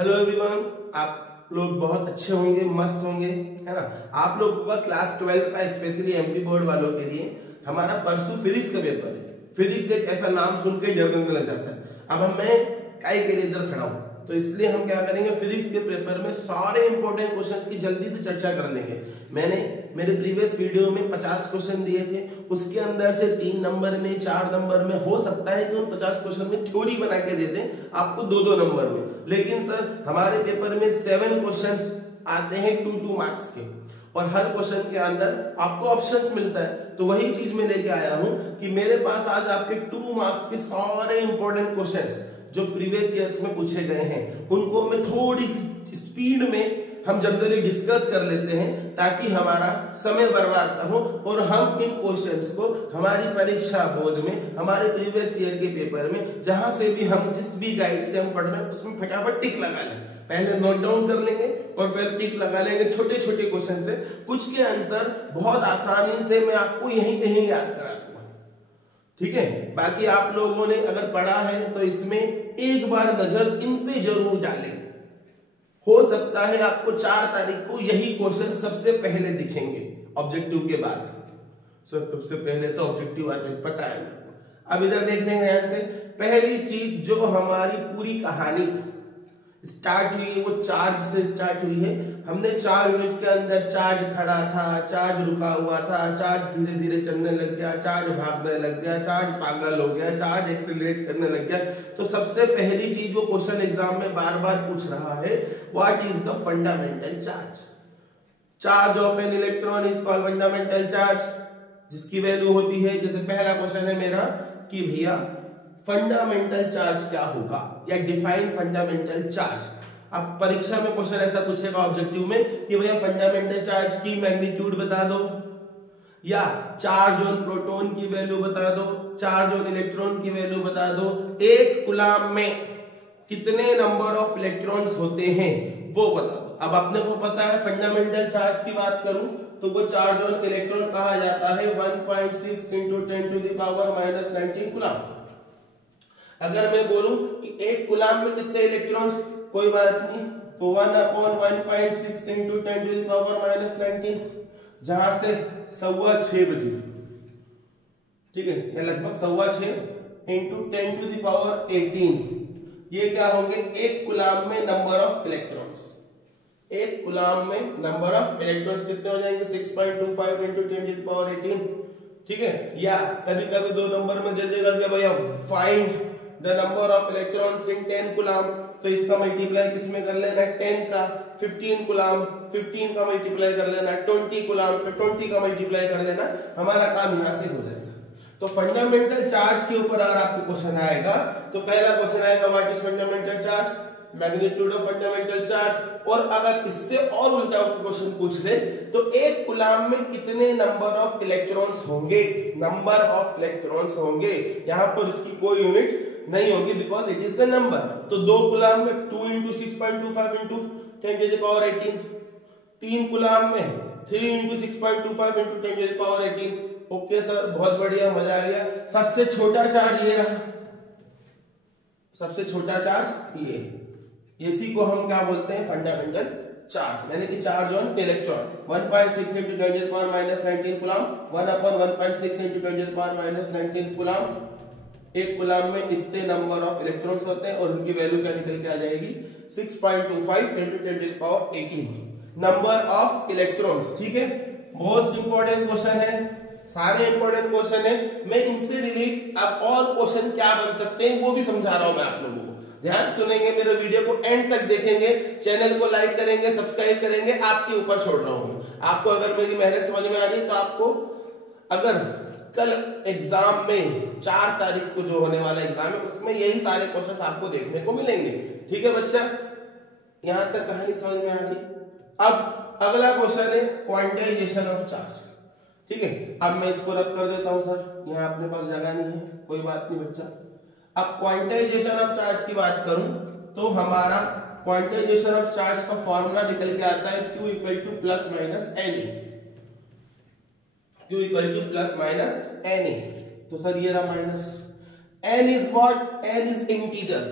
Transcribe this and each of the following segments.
Hello everyone, आप लोग बहुत अच्छे होंगे, मस्त होंगे, है ना। आप लोगों का क्लास 12 का स्पेशली एमपी बोर्ड वालों के लिए हमारा परसों फिजिक्स का पेपर है। फिजिक्स एक ऐसा नाम सुन के डर लगने लग जाता है। अब मैं काहे के लिए इधर खड़ा हूं, तो इसलिए हम क्या करेंगे, फिजिक्स के पेपर में सारे इंपॉर्टेंट क्वेश्चंस की जल्दी से चर्चा कर लेंगे। मैंने मेरे प्रीवियस वीडियो में 50 क्वेश्चन दिए थे, उसके अंदर से 3 नंबर में 4 नंबर में हो सकता है कि उन 50 क्वेश्चन में थ्योरी बना के दे दें आपको 2-2 नंबर में। लेकिन सर हमारे पेपर में 7 क्वेश्चंस आते हैं 2-2 मार्क्स के, और हर क्वेश्चन के अंदर आपको ऑप्शंस मिलता है। तो वही चीज मैं लेके आया हूं कि मेरे पास आज आपके 2 मार्क्स के सारे इंपॉर्टेंट क्वेश्चंस जो प्रीवियस ईयर्स में पूछे गए हैं उनको मैं थोड़ी सी स्पीड में हम जनरली डिस्कस कर लेते हैं, ताकि हमारा समय बर्बाद न हो और हम इन क्वेश्चंस को हमारी परीक्षा बोर्ड में, हमारे प्रीवियस ईयर के पेपर में, जहां से भी हम जिस भी गाइड से हम पढ़ रहे हैं उसमें फटाफट टिक लगा लें। पहले नोट डाउन कर लेंगे और फिर टिक लगा लेंगे। छोटे छोटे क्वेश्चन से कुछ के आंसर बहुत आसानी से मैं आपको यहीं कहीं याद करा दूंगा, ठीक है। बाकी आप लोगों ने अगर पढ़ा है तो इसमें एक बार नजर इन पे जरूर डालें। हो सकता है आपको 4 तारीख को यही क्वेश्चन सबसे पहले दिखेंगे ऑब्जेक्टिव के बाद। सबसे पहले तो ऑब्जेक्टिव आते हैं, पता है। अब इधर देख लेंगे ध्यान से। पहली चीज जो हमारी पूरी कहानी स्टार्ट हुई है वो चार्ज से स्टार्ट हुई है। हमने 4 यूनिट के अंदर चार्ज खड़ा था, चार्ज रुका हुआ था, चार्ज धीरे धीरे चलने लग गया, चार्ज भागने लग गया, चार्ज पागल हो गया, चार्ज एक्सेलरेट करने लग गया। तो सबसे पहली चीज वो क्वेश्चन एग्जाम में बार बार पूछ रहा है, what is the fundamental charge. Charge of an electron is called fundamental charge, जिसकी वैल्यू होती है, जैसे पहला क्वेश्चन है मेरा कि भैया फंडामेंटल चार्ज क्या होगा, या डिफाइन फंडामेंटल चार्ज। अब परीक्षा में क्वेश्चन ऐसा पूछेगा ऑब्जेक्टिव में कि भैया फंडामेंटल चार्ज की मैग्नीट्यूड बता दो, या चार्ज ऑन प्रोटॉन की वैल्यू बता दो, चार्ज ऑन इलेक्ट्रॉन की वैल्यू बता दो, एक कूलम में कितने नंबर ऑफ इलेक्ट्रॉन्स होते हैं वो बता दो। अब अपने को पता है फंडामेंटल चार्ज की बात करूं तो वो चार्ज ऑन इलेक्ट्रॉन कहा जाता है 1.6 × 10⁻⁻19 कूलम। अगर मैं बोलूं कि एक कूलम में कितने इलेक्ट्रॉन्स, कोई बात नहीं, तो 1/1.6 × 10⁻⁻19, जहां से 6:15 बजे, ठीक है, या लगभग 6:15 × 10⁻18, ये क्या होंगे, एक कूलम में नंबर ऑफ इलेक्ट्रॉन्स। एक कूलम में नंबर ऑफ इलेक्ट्रॉन्स कितने हो जाएंगे, 6.25 × 10⁻18, ठीक है। या कभी कभी 2 नंबर में दे देगा कि भैया find the number of electrons in 10 coulomb, तो इसका मल्टीप्लाई किसमें कर लेना है, 10 का, 15 कूलम, 15 का मल्टीप्लाई कर लेना, 20 कूलम, तो 20 का मल्टीप्लाई कर लेना, हमारा काम यहां से हो जाएगा। तो फंडामेंटल चार्ज के ऊपर अगर आपको क्वेश्चन आएगा तो पहला क्वेश्चन आएगा, what is fundamental charge, magnitude of fundamental charge. और अगर इससे और उल्टा क्वेश्चन पूछ ले तो एक कूलम में कितने नंबर ऑफ इलेक्ट्रॉन्स होंगे, नंबर ऑफ इलेक्ट्रॉन्स होंगे। यहां पर इसकी कोई यूनिट नहीं होगी, because it is the number. तो 2 कूलम में 2 × 6.25 × 10⁻18, 3 कूलम में 3 × 6.25 × 10⁻18। ओके सर, बहुत बढ़िया, मजा आ गया। सबसे छोटा चार्ज ये रहा, सबसे छोटा चार्ज ये है, इसी को हम क्या बोलते हैं, फंडामेंटल चार्ज, यानी कि charge on electron. 1.6 × 10⁻19 coulomb, 1/1.6 × 10⁻19 coulomb. एक कूलम में इतने नंबर ऑफ इलेक्ट्रॉन्स होते हैं और उनकी वैल्यू क्या निकल के आ जाएगी, 6.25 × 10⁻18 नंबर ऑफ इलेक्ट्रॉन्स, ठीक है। मोस्ट इंपॉर्टेंट क्वेश्चन है, सारे इंपॉर्टेंट क्वेश्चन है। मैं इनसे रिलेट अब और क्वेश्चन क्या बन सकते हैं वो भी समझा रहा हूं मैं आप लोगों को। ध्यान सुनेंगे, मेरे वीडियो को एंड तक देखेंगे, चैनल को लाइक करेंगे, सब्सक्राइब करेंगे, आपके ऊपर छोड़ रहा हूं। आपको अगर मेरी मेहनत समझ में आ रही तो आपको, अगर कल एग्जाम में 4 तारीख को जो होने वाला एग्जाम है उसमें यही सारे क्वेश्चन आपको देखने को मिलेंगे, ठीक है बच्चा। यहां तक कहानी समझ में आ गई। अब अगला क्वेश्चन है क्वांटाइजेशन ऑफ चार्ज, ठीक है। अब मैं इसको रब कर देता हूं सर, यहाँ अपने पास जगह नहीं है, कोई बात नहीं बच्चा। अब क्वांटाइजेशन ऑफ चार्ज की बात करूं तो हमारा क्वांटाइजेशन ऑफ चार्ज का फॉर्मूला निकल के आता है Q = ±NE, Q = ±NE। तो सर ये रहा minus, n is what, n is integer,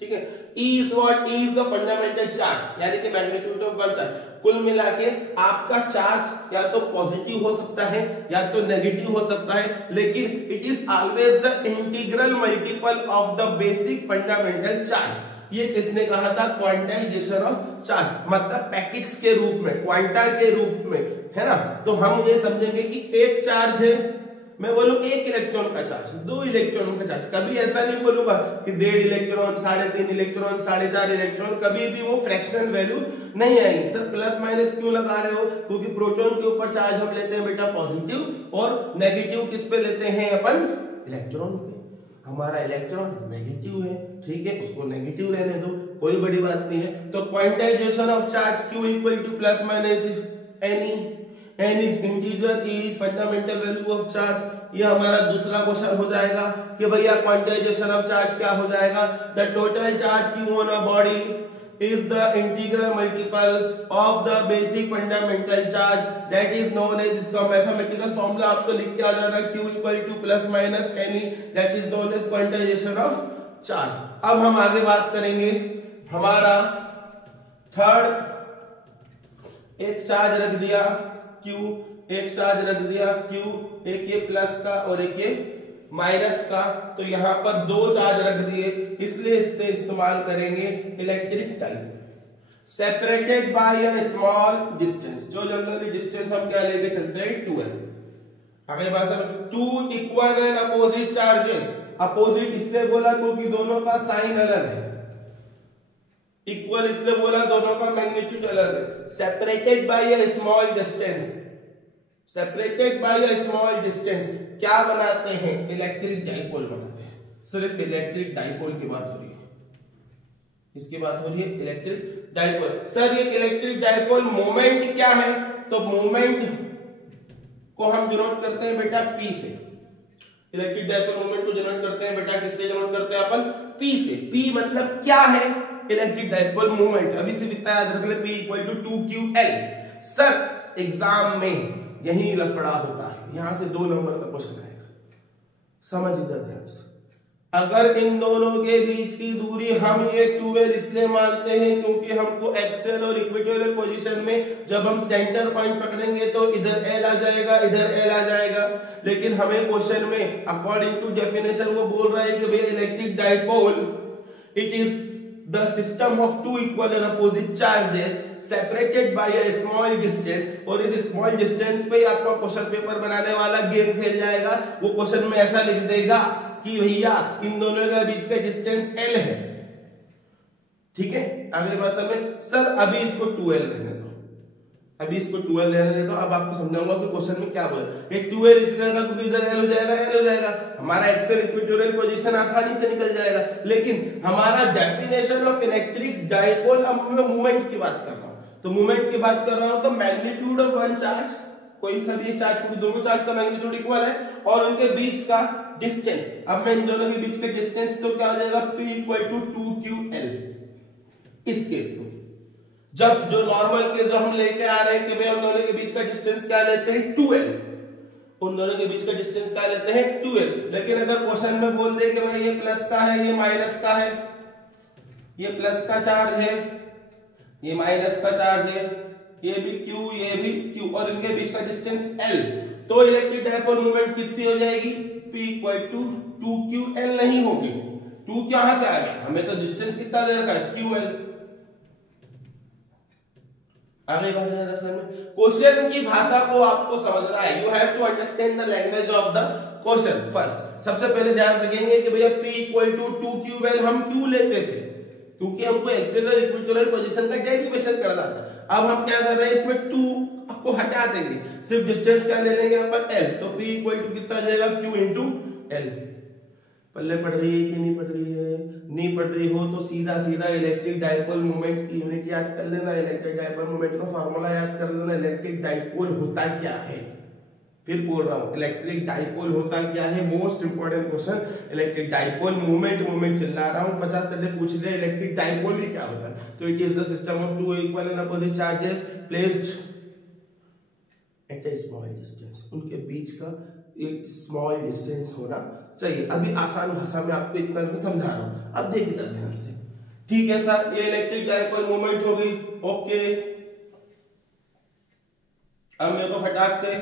ठीक है। E is what? E is the fundamental charge, यानी कि मैग्नीट्यूड ऑफ वन चार्ज। कुल मिला के आपका चार्ज या तो पॉजिटिव हो सकता है या तो नेगेटिव हो सकता है, लेकिन it is always the integral multiple of the basic fundamental charge. ये किसने कहा था? क्वांटाइजेशन ऑफ चार्ज, मतलब पैकेट्स के रूप में, क्वांटा के रूप में, है ना। तो हम ये समझेंगे कि एक चार्ज है, मैं बोलूं एक इलेक्ट्रॉन का चार्ज, दो इलेक्ट्रॉन का चार्ज, कभी ऐसा नहीं बोलूंगा कि 1.5 इलेक्ट्रॉन, 3.5 इलेक्ट्रॉन, 4.5 इलेक्ट्रॉन, कभी भी वो फ्रैक्शनल वैल्यू नहीं आएगी। सर प्लस माइनस क्यों लगा रहे हो? क्योंकि प्रोटॉन के ऊपर चार्ज हम लेते हैं बेटा पॉजिटिव, और नेगेटिव किस पे लेते हैं अपन? इलेक्ट्रॉन पे। हमारा इलेक्ट्रॉन नेगेटिव है, ठीक है, उसको नेगेटिव रहने दो, कोई बड़ी बात नहीं है। तो quantization of charge Q equal two plus minus any, n is integer, E is fundamental value of charge। ये हमारा दूसरा क्वेश्चन हो जाएगा कि भैया क्वांटाइजेशन ऑफ चार्ज क्या हो जाएगा? The total charge Q on a body is the integral multiple of the basic fundamental charge, that is known as, इसका मैथमेटिकल फॉर्मूला आपको लिख के आ जाना, Q equal two plus minus any, that is known as quantization of charge. अब हम आगे बात करेंगे, हमारा थर्ड, एक चार्ज रख दिया Q, एक चार्ज रख दिया Q, एक ये प्लस का और एक ये माइनस का, तो यहां पर दो चार्ज रख दिए, इसलिए इससे इस्तेमाल करेंगे electric type separated by a small distance. जो जनरली डिस्टेंस हम क्या लेके चलते हैं? 2l। अगले बात sir, 2 equal and opposite charges. Opposite इसलिए बोला क्योंकि दोनों का साइन अलग है, इक्वल इसलिए बोला दोनों का मैग्नीट्यूड अलग है। Separated by a small distance, separated by a small distance क्या बनाते हैं? इलेक्ट्रिक डाइपोल बनाते हैं। सिर्फ इलेक्ट्रिक डाइपोल की बात हो रही है, इसकी बात हो रही है इलेक्ट्रिक डाइपोल। सर ये इलेक्ट्रिक डाइपोल मोमेंट क्या है? तो मोमेंट को हम डिनोट करते हैं बेटा P से। इलेक्ट्रिक डाइपोल मोमेंट को डिनोट करते हैं बेटा किससे डिनोट करते हैं अपन? P से। P मतलब क्या है? Electric dipole moment. अभी से इतना याद रख ले, P equal to 2ql। Sir exam में यही लफड़ा होता है, यहां से 2 नंबर का क्वेश्चन आएगा, समझ इधर ध्यान से। अगर इन दोनों के बीच की दूरी हम ये 2l इसलिए मानते हैं क्योंकि हमको एक्सियल और इक्वेटोरियल पोजीशन में जब हम सेंटर पॉइंट पकड़ेंगे तो इधर l आ जाएगा, इधर l आ जाएगा। लेकिन हमें क्वेश्चन में अकॉर्डिंग टू डेफिनेशन वो बोल रहा है कि भैया electric dipole it is the system of two equal and opposite charges separated by a small distance। और इस small distance पे आपका क्वेश्चन पेपर बनाने वाला गेम खेल जाएगा। वो क्वेश्चन में ऐसा लिख देगा कि भैया इन दोनों के बीच का डिस्टेंस l है, ठीक है। अगले भाषा में सर अभी इसको 2l रहने दो, अभी इसको 2l रहने दे दो। अब आपको समझाऊंगा कि क्वेश्चन में क्या बोला। ये 2l इसलिए लगा क्योंकि इधर l हो जाएगा, l हो जाएगा, हमारा एक्सियल इक्वेटोरियल पोजीशन आसानी से निकल जाएगा। लेकिन हमारा डेफिनेशन ऑफ इलेक्ट्रिक डाइपोल, अब मैं मूवमेंट की बात कर रहा हूं, तो मूवमेंट की बात कर रहा हूं तो मैग्नीट्यूड ऑफ वन चार्ज, कोई सा भी चार्ज, क्योंकि दोनों चार्ज का मैग्नीट्यूड इक्वल है, और उनके बीच का डिस्टेंस। अब मैं इन दोनों के बीच का डिस्टेंस तो क्या हो जाएगा? P equal to 2ql। इस केस में जब जो नॉर्मल केस जो हम लेके आ रहे हैं कि भाई हम दोनों के बीच का डिस्टेंस क्या लेते हैं? 2l। उन दोनों के बीच का डिस्टेंस क्या लेते हैं? 2l। लेकिन अगर क्वेश्चन में बोल दे कि भाई ये प्लस का है, ये माइनस का है, ये प्लस का चार्ज है, ये माइनस का चार्ज है, ये भी Q, ये भी Q, और इनके बीच का डिस्टेंस l, तो इलेक्ट्रिक डाइपोल मूवमेंट कितनी हो जाएगी? P इक्वल टू 2ql नहीं होगी। 2 कहां से आ गया? हमें तो डिस्टेंस कितना दे रखा है? ql। अगले क्वेश्चन की भाषा को आपको समझना है। You have to understand the language of the question first. सबसे पहले ध्यान रखेंगे कि भैया P इक्वल टू 2ql हम क्यों लेते थे? क्योंकि हमको एक्सियल और इक्वेटोरियल पोजीशन का डेरिवेशन करना था। अब हम क्या कर रहे हैं, इसमें 2 को हटा देंगे, सिर्फ डिस्टेंस क्या ले लेंगे अपन? l। तो P इक्वल टू कितना आ जाएगा? Q into l। पल्ले पढ़ रही है कि नहीं पढ़ रही है? नहीं पढ़ रही हो तो सीधा सीधा इलेक्ट्रिक डाइपोल मोमेंट की यूनिट याद कर लेना, इलेक्ट्रिक डाइपोल मोमेंट का फार्मूला याद कर लेना। इलेक्ट्रिक डाइपोल होता क्या है? फिर बोल रहा हूं, इलेक्ट्रिक डाइपोल होता क्या है? Most important question, electric dipole moment चिल्ला रहा हूं, 50 तरह पूछ लिया, इलेक्ट्रिक डाइपोल भी क्या होता है? तो it is the system of two equal and opposite charges placed at a small distance. उनके बीच का एक स्मॉल डिस्टेंस होना चाहिए। अभी आसान भाषा में आपको इतना मैं समझा रहा हूं, अब देखिए ध्यान से। ठीक है सर, ये इलेक्ट्रिक डाइपोल मोमेंट हो गई, ओके। अब मेरे को फटाक से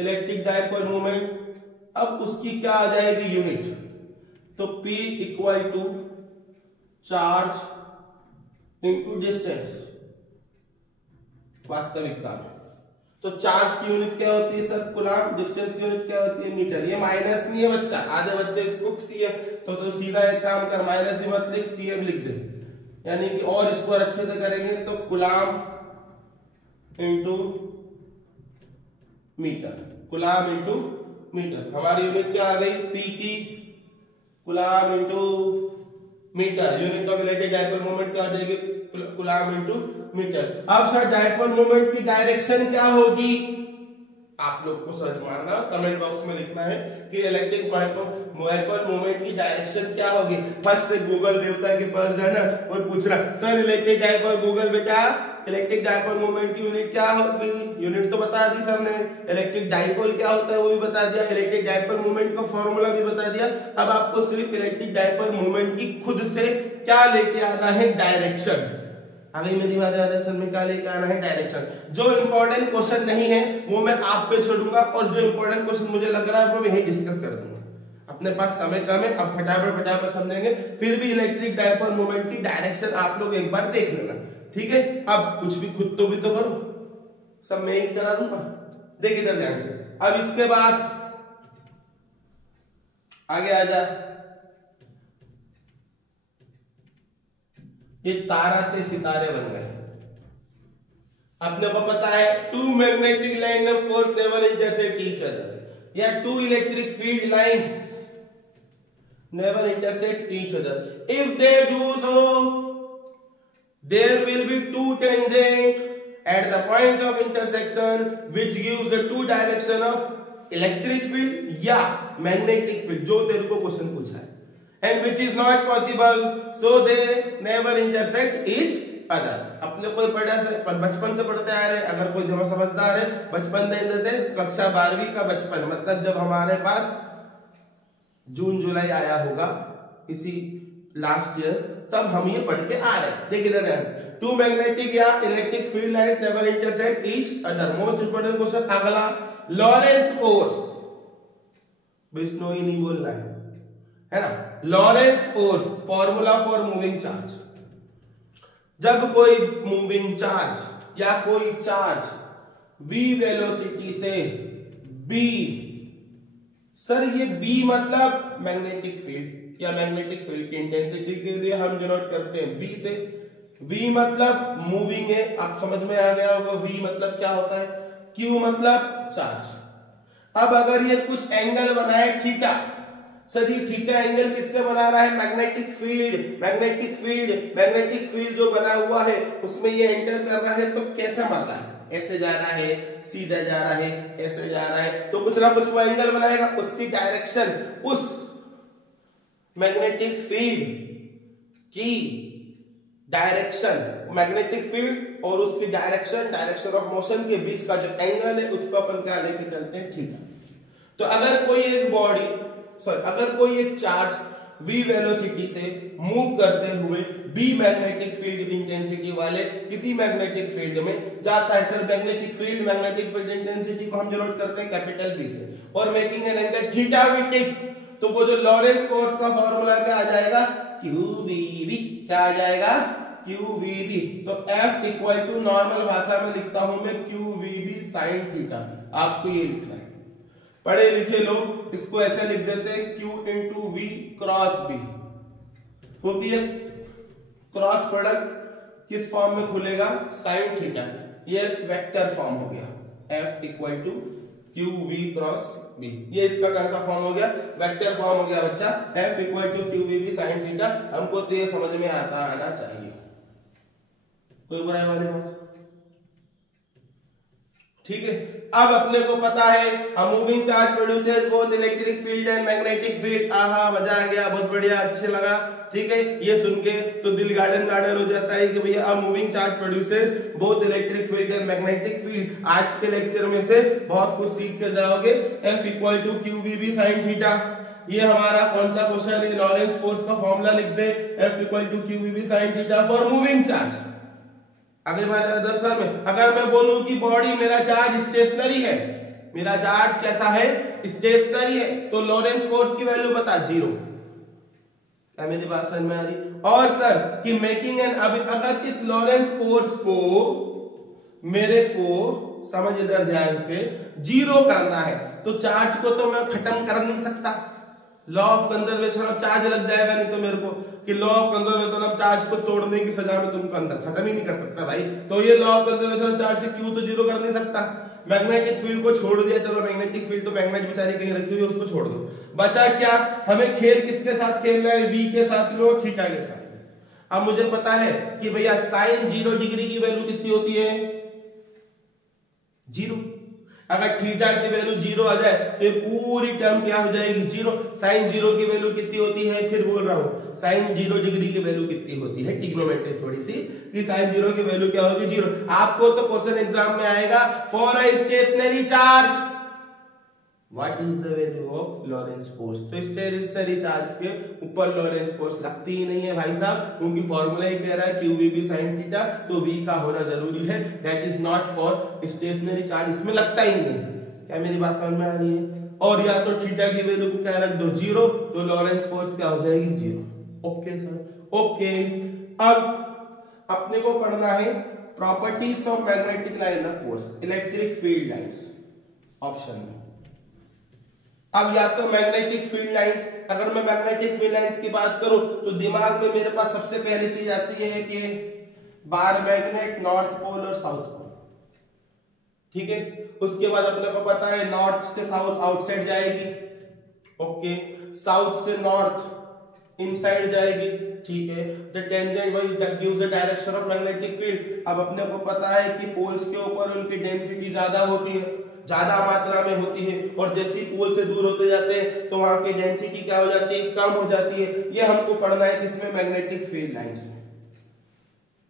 इलेक्ट्रिक डाइपोल मोमेंट, अब उसकी क्या आ जाएगी यूनिट, तो P equal to charge into distance वास्तविकता में। तो चार्ज की यूनिट क्या होती है सर, कूलम, डिस्टेंस की यूनिट क्या होती है, मीटर। ये माइनस नहीं है बच्चा, आधे बच्चे इसको सीएम, तो सीधा एक काम कर, माइनस भी मत लिख, सीएम लिख दे, यानी कि और इसको अच्छे से करेंगे तो coulomb into metre, coulomb into metre. हमारी यूनिट क्या आ गई, पी की coulomb into metre. Unit of electric dipole moment क्या आ जाएगी, कूलम इंटू मीटर। अब सर डाइपोल मोमेंट की डायरेक्शन क्या होगी, आप लोग को सर्च मारना, कमेंट बॉक्स में लिखना है कि इलेक्ट्रिक डाइपोल मोमेंट की डायरेक्शन क्या होगी। फर्स्ट से गूगल देवता के पास जाना और पूछ रहा, सर इलेक्ट्रिक डाइपोल, गूगल बेटा इलेक्ट्रिक डाइपोल मोमेंट की यूनिट क्या होगी, यूनिट तो बता दी सर ने, इलेक्ट्रिक डाइपोल क्या होता है वो भी बता दिया, इलेक्ट्रिक डाइपोल मोमेंट का फॉर्मूला भी बता दिया। अब आपको सिर्फ इलेक्ट्रिक डाइपोल मोमेंट की खुद से क्या लेके आना है, डायरेक्शन। अभी मेरी बात डायरेक्शन में क्या लेके आना है, डायरेक्शन। जो इंपॉर्टेंट क्वेश्चन नहीं है वो मैं आप पे छोड़ूंगा, और जो इंपॉर्टेंट क्वेश्चन मुझे लग रहा है वो यही डिस्कस कर दूंगा। अपने पास समय कम है, अब फटाफट समझेंगे। फिर भी इलेक्ट्रिक डाइपोल मोमेंट की डायरेक्शन आप लोग एक बार देख लेना, ठीक है। अब कुछ भी खुद तो भी तो करो, सब मैं ही करा दूंगा, देखिए इधर ध्यान से। अब इसके बाद आगे आ जा, ये तारा थे सितारे बन गए। अपने को पता है two magnetic line of force never intersect each other, या two electric field lines never intersect each other. If they do so, there will be two tangents at the point of intersection, which gives the two direction of electric field या magnetic field, जो तेरे को question पूछा है, and which is not possible, so they never intersect each other. अपने कोई पढ़ा से बचपन से पढ़ते आ रहे, अगर कोई जमा समझदार है, बचपन इन द सेंस कक्षा 12वीं का बचपन, मतलब जब हमारे पास जून जुलाई आया होगा इसी लास्ट ईयर, तब हम ये पढ़ के आ रहे हैं। देखिए इधर, टू मैग्नेटिक या electric field lines never intersect each other. Most important question अगला, लॉरेंस फोर्स, बिश्नोई नहीं बोलना है ना, Lawrence force formula for moving charge. जब कोई मूविंग चार्ज या कोई चार्ज v वेलोसिटी से b, सर ये B मतलब मैग्नेटिक फील्ड या मैग्नेटिक फील्ड की इंटेंसिटी के लिए हम डिनोट करते हैं B से। V मतलब मूविंग है, आप समझ में आ गया होगा। V मतलब क्या होता है, Q मतलब चार्ज। अब अगर ये कुछ एंगल बनाए थीटा, सर ये थीटा एंगल किससे बना रहा है, मैग्नेटिक फील्ड। मैग्नेटिक फील्ड जो बना हुआ है उसमें ये एंटर कर रहा है, तो कैसा बन रहा है, ऐसे जा रहा है, सीधा जा रहा है, ऐसे जा रहा है, तो कुछ ना कुछ वो एंगल बनाएगा। उसकी डायरेक्शन, उस मैग्नेटिक फील्ड की डायरेक्शन, मैग्नेटिक फील्ड और उसकी डायरेक्शन ऑफ मोशन के बीच का जो एंगल है उसको अपन क्या लेके चलते हैं, थीटा। तो अगर कोई एक चार्ज v वेलोसिटी से मूव करते हुए b मैग्नेटिक फील्ड इंटेंसिटी वाले किसी मैग्नेटिक फील्ड में जाता है, सर मैग्नेटिक फील्ड इंटेंसिटी को हम डिनोट करते हैं कैपिटल B से, और making an angle theta v, तो वो जो लॉरेंस फोर्स का फॉर्मूला क्या आ जाएगा, QVB, क्या आ जाएगा, QVB। तो F इक्वल टू, नॉर्मल भाषा में लिखता हूं मैं, QVB साइन थीटा। आपको ये लिखना है, पढ़े लिखे लोग इसको ऐसे लिख देते हैं Q into V cross B, क्योंकि ये क्रॉस प्रोडक्ट किस फॉर्म में खुलेगा, साइन थीटा। ये वेक्टर फॉर्म हो गया, F equal to QV cross B, ये इसका कौन सा फॉर्म हो गया, वेक्टर फॉर्म हो गया बच्चा, F equal to QVB sine theta. हमको तो ये समझ में आना चाहिए, कोई बुराई वाली बात, ठीक है। अब अपने को पता है a moving charge produces both electric field and magnetic field. आहा मजा आ गया, बहुत बढ़िया, अच्छे लगा, ठीक है। ये सुन के तो दिल गार्डन हो जाता है कि भैया a moving charge produces both electric field and magnetic field. आज के लेक्चर में से बहुत कुछ सीख के जाओगे। F equal to QVB sine theta. ये हमारा कौन सा क्वेश्चन है, लॉरेंस फोर्स का फॉर्मूला लिख दे, F equal to QVB sin theta for moving charge. अगले बार दरअसल में अगर मैं बोलूं कि बॉडी मेरा चार्ज स्टेशनरी है, मेरा चार्ज कैसा है, स्टेशनरी है, तो लॉरेंस फोर्स की वैल्यू बता 0। क्या मेरी बात समझ में आ रही? और सर कि मेकिंग एन, अगर इस लॉरेंस फोर्स को मेरे को समझ इधर ध्यान से 0 करना है, तो चार्ज को तो मैं खत्म कर नहीं सकता, law of conservation of charge लग जाएगा, नहीं तो मेरे को कि law of conservation of charge को तोड़ने की सजा में तुमको अंदर खत्म ही नहीं कर सकता भाई। तो ये law of conservation of charge से क्यू तो 0 कर नहीं सकता। मैग्नेटिक फील्ड को छोड़ दिया, चलो मैग्नेटिक फील्ड तो मैग्नेट बेचारी कहीं रखी हुई है, उसको छोड़ दो। बचा क्या, हमें खेल किसके साथ खेलना है, v के साथ में और थीटा के साथ। अब मुझे पता है कि भैया साइन 0 डिग्री की वैल्यू कितनी होती है, 0। अगर थीटा की वैल्यू 0 आ जाए तो ये पूरी टर्म क्या हो जाएगी, 0। साइन 0 की वैल्यू कितनी होती है, फिर बोल रहा हूं साइन 0 डिग्री की वैल्यू कितनी होती है, ट्रिग्नोमेट्री थोड़ी सी कि साइन 0 की वैल्यू क्या होगी, 0। आपको तो क्वेश्चन एग्जाम में आएगा for a stationary charge what is the value of Lorentz force. तो स्टेशनरी चार्ज के ऊपर लॉरेंस फोर्स लगती ही नहीं है भाई साहब, क्योंकि फॉर्मूला ही कह रहा है QVB sin थीटा, तो V का होना जरूरी है, that is not for stationary charge, इसमें लगता ही नहीं है। क्या मेरी बात समझ में आ रही है? और या तो थीटा की वैल्यू को क्या रख दो 0, तो लॉरेंस फोर्स क्या हो जाएगी 0। Okay sir, okay. अब अपने को पढ़ना है properties of magnetic line of force, electric field lines option में। अब या तो मैग्नेटिक फील्ड लाइंस, अगर मैं मैग्नेटिक फील्ड लाइंस की बात करूं तो दिमाग में मेरे पास सबसे पहली चीज आती है कि बार मैग्नेट, नॉर्थ पोल और साउथ पोल, ठीक है। उसके बाद अपने को पता है नॉर्थ से साउथ आउटसाइड जाएगी, ओके, साउथ से नॉर्थ इनसाइड जाएगी, ठीक है। द टेंजेंट वही gives the direction of magnetic field. अब अपने को पता है कि पोल्स के ऊपर उनकी डेंसिटी ज्यादा होती है, ज्यादा मात्रा में होती है, और जैसे पोल से दूर होते जाते हैं तो वहां की डेंसिटी क्या हो जाती है, कम हो जाती है। ये हमको पढ़ना है किसमें, मैग्नेटिक फील्ड लाइंस में।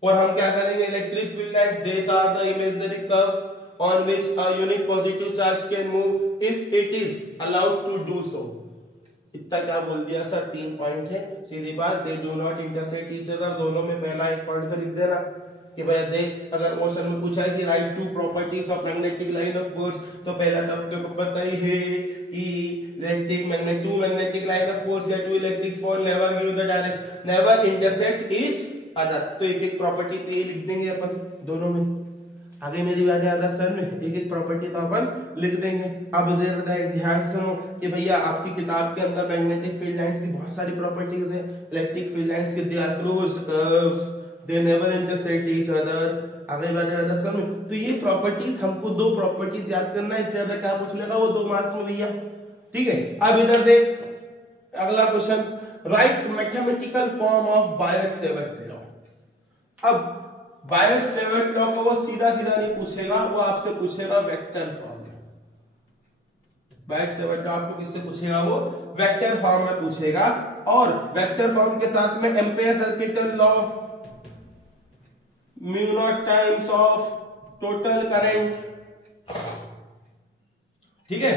और हम क्या करेंगे, electric field lines these are the imaginary curve on which a unit positive charge can move if it is allowed to do so. इतना क्या बोल दिया सर, 3 पॉइंट है, सीधी बात, they do not intersect each other. दोनों में पहला एक पॉइंट तो लिख देना कि भाई देख, अगर क्वेश्चन में पूछा है कि write two properties of magnetic line of force, तो पहला तो अपने को पता ही है कि electric magnet two magnetic line of force या two electric force never give the direct never intersect each other. तो एक एक प्रॉपर्टी तो ये लिख देंगे अपन दोनों में। आगे मेरी बात याद है सर में, एक एक प्रॉपर्टी तो अपन लिख देंगे। अब ध्यान से सुनो कि भैया आपकी किताब के अंदर मैग्नेटिक फील्ड लाइंस की बहुत सारी प्रॉपर्टीज है। इलेक्ट्रिक फील्ड लाइंस के they are closed curves, they never intersect each other। आगे बढ़े सर में, तो ये प्रॉपर्टीज हमको 2 प्रॉपर्टीज याद करना है, इससे ज्यादा क्या पूछ लेगा वो 2 मार्क्स में भैया, ठीक है। अब इधर देख अगला question, write mathematical form of Biot Savart law. अब बायट-सेवर्ट लॉ को वो सीधा सीधा नहीं पूछेगा, वो आपसे पूछेगा वेक्टर फॉर्म में। बायट-सेवर्ट लॉ आपको किससे पूछेगा, वो वेक्टर फॉर्म में पूछेगा। और वेक्टर फॉर्म के साथ में Ampere circuital law, mu naught times of total current, ठीक है।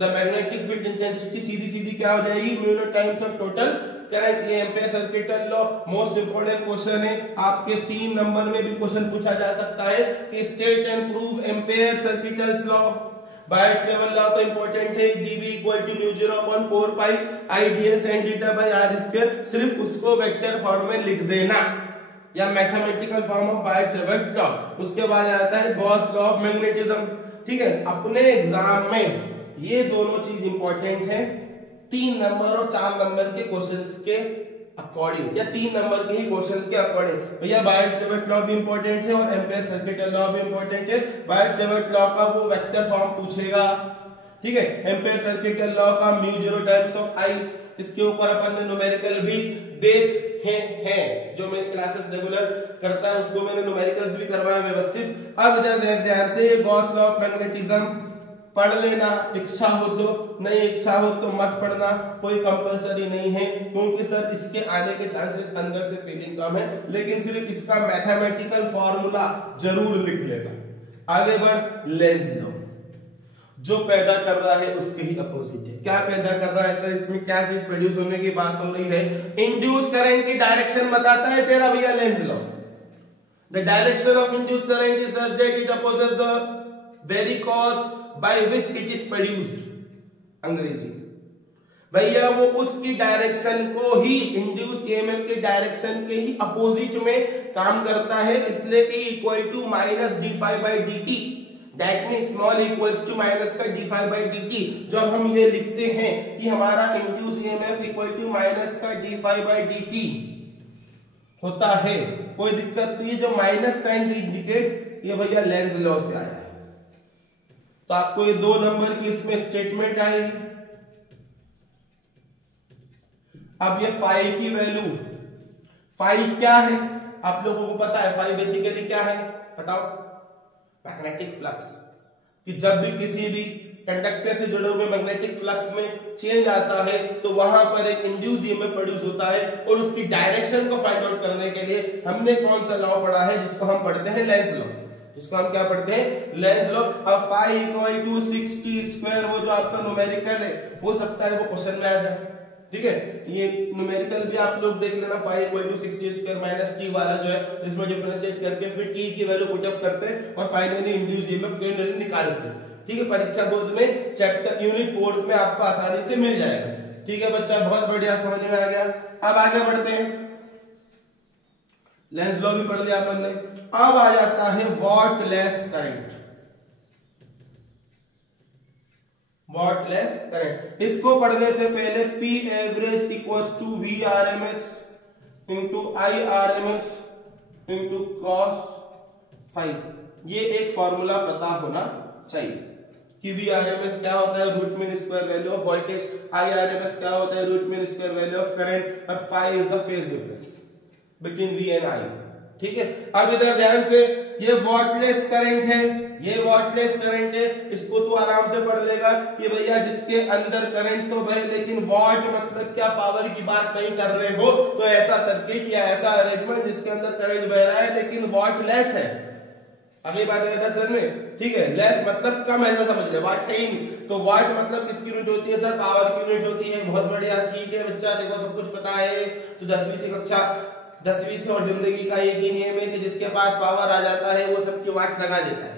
द मैग्नेटिक फील्ड इंटेंसिटी सीधी सीधी क्या हो जाएगी, mu naught times of total current. ये Ampere circuital law most important question है, आपके 3 नंबर में भी क्वेश्चन पूछा जा सकता है कि state and prove Ampere circuital law. Biot Savart law तो इंपॉर्टेंट है, dV equal to mu 0/4 pi I ds sin theta by r square. सिर्फ उसको वेक्टर फॉर्म में लिख देना, या mathematical form of Biot Savart law. उसके बाद आता है गॉस लॉ ऑफ मैग्नेटिज्म, ठीक है। अपने एग्जाम में ये दोनों चीज इंपॉर्टेंट है, 3 नंबर और 4 नंबर के क्वेश्चंस के अकॉर्डिंग, या 3 नंबर के ही क्वेश्चंस के अकॉर्डिंग। भैया बायट-सेवर्ट लॉ भी इंपॉर्टेंट है और एम्पेयर सर्किटल लॉ भी इंपॉर्टेंट है। बायट-सेवर्ट लॉ का वो वेक्टर फॉर्म पूछेगा, ठीक है। एम्पेयर सर्किटल लॉ का म्यू 0 टाइम्स ऑफ I, इसके ऊपर अपन ने न्यूमेरिकल भी देखे हैं, जो मेरी क्लासेस रेगुलर करता है उसको मैंने न्यूमेरिकल्स भी करवाया व्यवस्थित। अब इधर देख ध्यान से, गॉस लॉ ऑफ मैग्नेटिज्म पढ़ लेना, इच्छा हो तो, नहीं इच्छा हो तो मत पढ़ना, कोई कंपलसरी नहीं है, क्योंकि सर इसके आने के चांसेस अंदर से फीलिंग कम है, लेकिन सिर्फ इसका मैथमेटिकल फॉर्मूला जरूर लिख लेना। आगे बढ़, लेंज लॉ। जो पैदा कर रहा है उसके ही अपोजिट है। क्या पैदा कर रहा है सर, इसमें क्या चीज प्रोड्यूस होने की बात हो रही है? इंड्यूस करंट की डायरेक्शन बताता है तेरा भैया Lenz law. The direction of induce current is such that it opposes the very cause by which it is produced. अंग्रेजी भैया वो उसकी डायरेक्शन को ही, इंड्यूस ईएमएफ की डायरेक्शन के ही अपोजिट में काम करता है, इसलिए E equal to minus d∅dt। That mean small equals to minus का d∅dt। जब हम ये लिखते हैं कि हमारा induce EMF equal to minus का d∅dt होता है, कोई दिक्कत नहीं है। जो माइनस साइन इंडिकेट ये भैया लेंज लॉ से आया है। तो आपको ये 2 नंबर की इसमें स्टेटमेंट आएगी। अब ये फाई की वैल्यू, फाई क्या है आप लोगों को पता है? फाई बेसिकली क्या है बताओ? Magnetic flux. कि जब भी किसी भी कंडक्टर से जुड़े हुए मैग्नेटिक फ्लक्स में चेंज आता है तो वहां पर एक इंड्यूस ईएमएफ प्रोड्यूस होता है, और उसकी डायरेक्शन को फाइंड आउट करने के लिए हमने कौन सा लॉ पढ़ा है, जिसको हम पढ़ते हैं लेंज लॉ। जिसको हम क्या पढ़ते हैं? Lenz law. अब फाई इक्वल टू 60 स्क्वायर, वो जो आपका न्यूमेरिकल है, हो सकता है वो क्वेश्चन में आ जाए, ठीक है। ये न्यूमेरिकल भी आप लोग देख लेना, phi equal to 60 square minus T वाला जो है, इसमें डिफरेंशिएट करके फिर टी की वैल्यू पुट अप करते हैं और फाइनली इंड्यूस ईएमएफ की वैल्यू निकालते हैं, ठीक है। परीक्षा बोर्ड में चैप्टर यूनिट 4 में आपको आसानी से मिल जाएगा, ठीक है बच्चा। बहुत बढ़िया, समझ में आ गया। अब आगे बढ़ते हैं, लेंज लॉ भी पढ़ लिया अपन ने। अब आ जाता है वॉटलेस करंट। वॉटलेस करंट, इसको पढ़ने से पहले P average equals to VRMS into IRMS into cos phi. ये एक फॉर्मूला पता होना चाहिए कि VRMS क्या होता है, root mean square value of voltage, IRMS क्या होता है, root mean square value of current, और phi is the phase difference between V and I, ठीक है। अब इधर ध्यान से, ये वॉटलेस करंट है, ये वॉटलेस करंट है, इसको तू आराम से पढ़ लेगा कि भैया जिसके अंदर करंट तो भाई, लेकिन वॉट मतलब क्या, पावर की बात नहीं कर रहे हो, तो ऐसा सर्किट या ऐसा अरेंजमेंट जिसके अंदर करंट बह रहा है लेकिन वॉट लेस है। अगली बात है सर में, ठीक है। लेस मतलब कम, ऐसा समझ ले, वाट है ही नहीं। तो वाट मतलब किसकी यूनिट होती है सर? पावर की यूनिट होती है। बहुत बढ़िया, ठीक है बच्चा, देखो सब कुछ पता है। तो 10वीं से कक्षा 10वीं से और जिंदगी का एक ही नियम है कि जिसके पास पावर आ जाता है वो सबकी वाट लगा देता है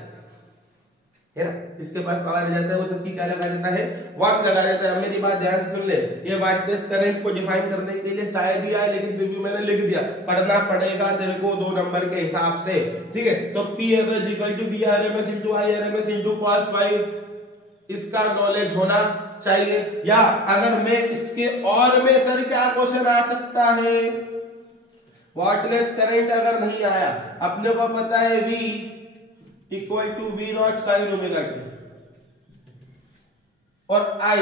ना। जिसके पास पावर आ जाता है वो सबकी क्या लगा देता है? वाट लगा देता है। मेरी बात ध्यान से सुन ले, ये वॉटलेस करंट को डिफाइन करने के लिए शायद ही आए, लेकिन फिर भी मैंने लिख दिया, पढ़ना पड़ेगा तेरे को 2 नंबर के हिसाब से, ठीक है। तो P average equal to VRMS into IRMS into cos phi, इसका नॉलेज होना चाहिए। या अगर मैं इसके और में सर क्या क्वेश्चन आ सकता है, वॉटलेस करंट अगर नहीं आया, अपने को पता है V equal to V naught sine omega t और I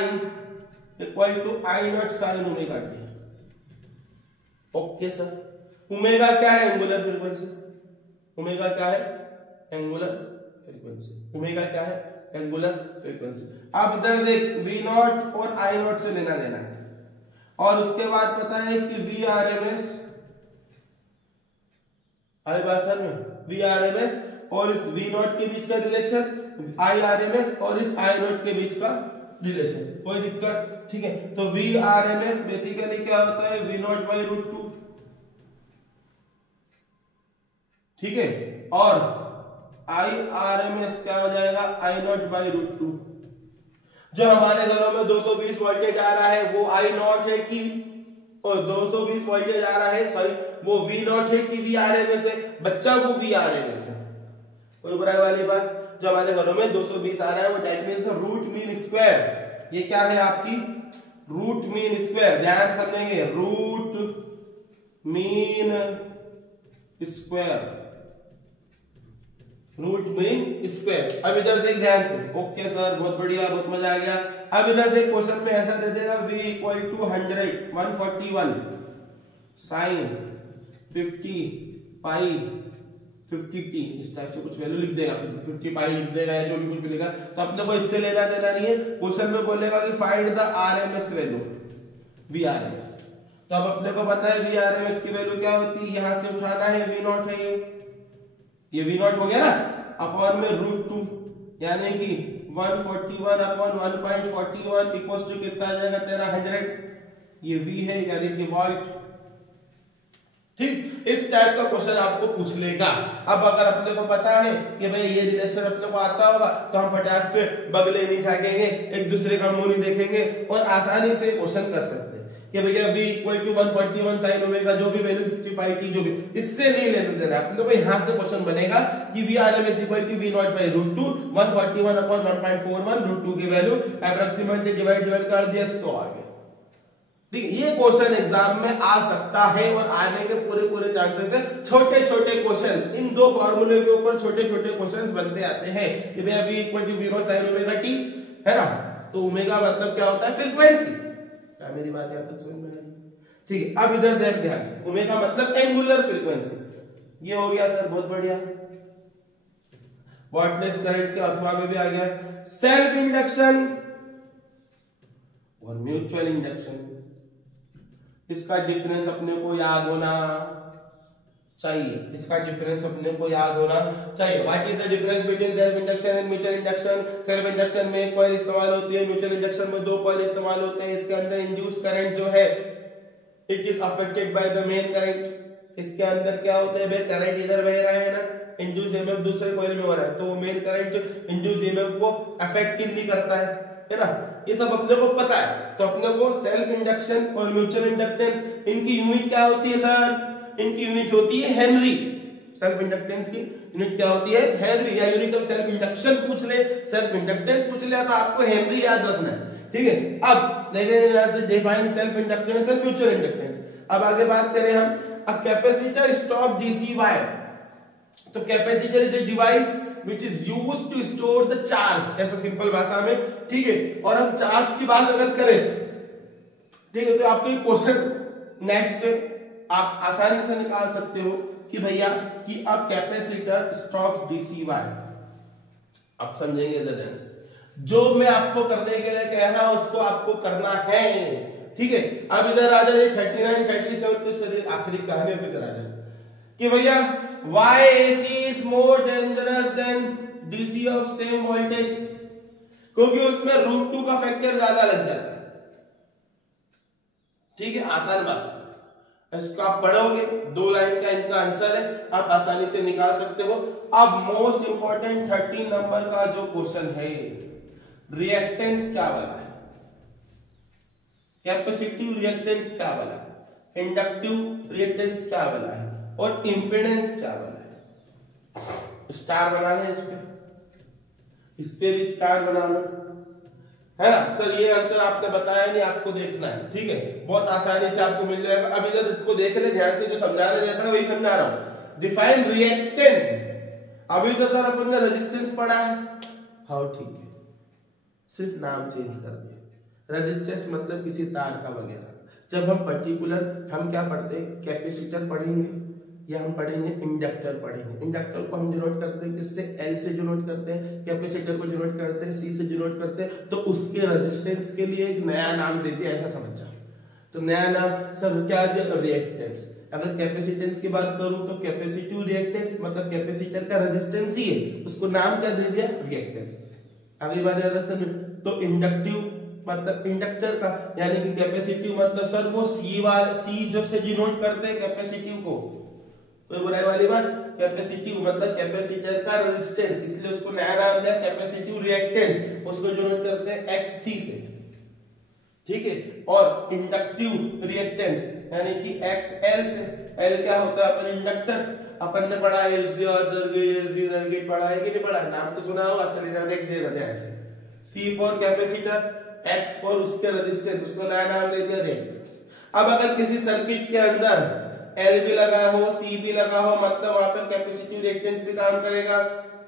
equal to I naught sine omega t। Okay sir, omega क्या है? Angular frequency. ओमेगा क्या है? Angular frequency. ओमेगा क्या है? Angular frequency. अब इधर देख, V नॉट और I नॉट से लेना देना है, और उसके बाद पता है कि VRMS, आई बात सर में, VRMS और इस V नॉट के बीच का रिलेशन, IRMS और इस I नॉट के बीच का रिलेशन, कोई दिक्कत, ठीक है। तो VRMS बेसिकली क्या होता है? V नॉट बाई रूट 2, ठीक है। और IRMS क्या हो जाएगा? I naught by root 2। जो हमारे घरों में 220 वोल्टेज आ रहा है वो I नॉट है कि, और 220 वोल्टेज आ रहा है, सॉरी, वो V नॉट है कि VRMS है? बच्चा को VRMS है, कोई बुराई वाली बात। जो हमारे घरों में 220 आ रहा है वो that means root mean square. ये क्या है आपकी? Root mean square. ध्यान समझेंगे, root mean square, root mean square. अब इधर देख ध्यान से, ओके सर बहुत बढ़िया, बहुत मजा आ गया। अब इधर देख, क्वेश्चन में ऐसा दे देगा V equal to 141 sine 50 pi 50t, इस टाइप से कुछ वैल्यू लिख देगा, 50 पाई लिख देगा या जो भी कुछ मिलेगा। तो अपने को इससे लेना देना नहीं है। क्वेश्चन में बोलेगा कि find the RMS value VRMS। तो अब अपने को पता है VRMS की वैल्यू क्या होती है, यहां से उठाना है, V नॉट है, ये V नॉट हो गया ना, अपॉन में रूट 2, यानी कि 141 अपॉन 1.41 इक्वल्स टू कितना आ जाएगा तेरा 100। ये V है यानी कि वोल्ट। ठीक, इस टाइप का क्वेश्चन आपको पूछ लेगा। अब अगर अपने को पता है कि भाई ये रिलेशन अपने को आता होगा तो हम फटाक से बगले नहीं झाकेंगे, एक दूसरे का मुंह नहीं देखेंगे और आसानी से क्वेश्चन कर सकते हैं कि भैया v equal to 141 sin omega, जो भी वैल्यू 55 की जो भी, इससे नहीं लेने देना अपने को। यहां से क्वेश्चन बनेगा कि v RMS equal to v naught by √2 141 upon 1.41 √2 की वैल्यू अप्रॉक्सीमेटली डिवाइड कर दिया 100 आ गया। ये क्वेश्चन एग्जाम में आ सकता है और आने के पूरे चांसेस है। छोटे छोटे क्वेश्चन, इन दो फार्मूले के ऊपर छोटे छोटे क्वेश्चंस बनते आते हैं कि भैया v equal to v naught sin omega t है ना, तो ओमेगा मतलब क्या होता है फ्रीक्वेंसी। क्या मेरी बात यहां तक समझ में आ रही है? ठीक है, अब इधर देख ध्यान से, ओमेगा मतलब एंगुलर फ्रीक्वेंसी। ये हो गया सर, बहुत बढ़िया। वाटलेस करंट के अथवा में भी आ गया सेल्फ इंडक्शन और म्यूचुअल इंडक्शन। इसका डिफरेंस अपने को याद होना चाहिए, इसका डिफरेंस अपने को याद होना चाहिए। What is the difference between self induction and mutual induction? Self induction में कॉइल इस्तेमाल होती है, म्यूचुअल इंडक्शन में दो कॉइल इस्तेमाल होते हैं। इसके अंदर इंड्यूस करंट जो है it is affected by the main current. इसके अंदर क्या होता है, भाई करंट इधर बह रहा है ना, इंड्यूस ईएमएफ दूसरे कॉइल में हो रहा है, तो वो मेन करंट इंड्यूस ईएमएफ को अफेक्ट नहीं करता है ना। ये सब अपने को पता है, तो अपने को सेल्फ इंडक्शन और म्यूचुअल इंडक्टेंस इनकी यूनिट क्या होती है सर? इनकी यूनिट होती है हेनरी। सेल्फ इंडक्टेंस की यूनिट क्या होती है? हेनरी। या यूनिट ऑफ सेल्फ इंडक्शन पूछ ले, सेल्फ इंडक्टेंस पूछ ले, तो आपको हेनरी याद रखना है। ठीक है, अब देखिए यहां से डिफाइन सेल्फ इंडक्टेंस और म्यूचुअल इंडक्टेंस। अब आगे बात करें हम, a capacitor stop DC wire. तो capacitor is a device which is used to store the charge, ऐसा सिंपल भाषा में। ठीक है, और हम चार्ज की बात अगर करें, ठीक है, तो आपको एक क्वेश्चन नेक्स्ट से आप आसानी से निकाल सकते हो कि भैया कि अब कैपेसिटर स्टॉप्स डीसी वायर। आप समझेंगे ध्यान से, जो मैं आपको करने के लिए कह रहा हूं उसको आपको करना है। ठीक है, अब इधर आ जाए 39 37 तो आखिरी कहानी पे इधर आ जाए कि भैया why AC is more dangerous than DC of same voltage? क्योंकि उसमें √2 का फैक्टर ज्यादा लग जाता है। ठीक है, आसान बात, इसको आप पढ़ोगे, 2 लाइन का इनका आंसर है, आप आसानी से निकाल सकते हो। अब मोस्ट इंपॉर्टेंट 13 नंबर का जो क्वेश्चन है, रिएक्टेंस क्या वाला है, कैपेसिटिव रिएक्टेंस क्या वाला है, इंडक्टिव रिएक्टेंस क्या वाला है और इंपेडेंस क्या वाला है। स्टार बनाना है इस पे भी स्टार बनाना है ना सर। ये आंसर आपने बताया नहीं, आपको देखना है। ठीक है, बहुत आसानी से आपको मिल जाएगा। अब इधर इसको देख ले ध्यान से, जो समझा रहे जैसा वही समझा रहा हूं। डिफाइन रिएक्टेंस, अभी तो सर अपन ने रेजिस्टेंस पढ़ा है। हाँ ठीक है, सिर्फ नाम चेंज कर दिया। रेजिस्टेंस मतलब किसी तार का वगैरह। जब हम पर्टिकुलर हम क्या पढ़ते हैं, कैपेसिटर पढ़ेंगे या हम पढ़ेंगे इंडक्टर पढ़ेंगे। इंडक्टर को हम डिनोट करते हैं किससे? L से डिनोट करते हैं। कैपेसिटर को डिनोट करते हैं C से डिनोट करते हैं। तो उसके रेजिस्टेंस के लिए एक नया नाम दे दिया, ऐसा समझ जाओ। तो नया नाम सर क्या दिया? रिएक्टेंस। अगर कैपेसिटेंस की बात करूं तो कैपेसिटिव रिएक्टेंस मतलब कैपेसिटर का रेजिस्टेंस ही है, उसको नाम क्या दे दिया? रिएक्टेंस। अगली बात तो इंडक्टिव मतलब इंडक्टर का, यानी कि कैपेसिटिव मतलब सर वो C जो से डिनोट करते हैं कैपेसिटिव को। कोई बुराई वाली बात? कैपेसिटिव मतलब कैपेसिटर का रेजिस्टेंस, इसलिए उसको नया नाम दिया कैपेसिटिव रिएक्टेंस। उसको डिनोट करते हैं XC से। ठीक है, और इंडक्टिव रिएक्टेंस यानी कि XL से। L क्या होता है? अपन इंडक्टर, अपन ने पढ़ा LC सर्किट पढ़ा है कि नहीं पढ़ा? नाम तो सुना होगा। चलिए जरा देख दे ध्यान से। C for capacitor, X for उसके रेजिस्टेंस, उसको नया नाम दे दिया रिएक्टेंस। अब अगर किसी सर्किट के अंदर L भी लगा हो, C भी लगा हो, मतलब वहां पर कैपेसिटिव रिएक्टेंस भी काम करेगा,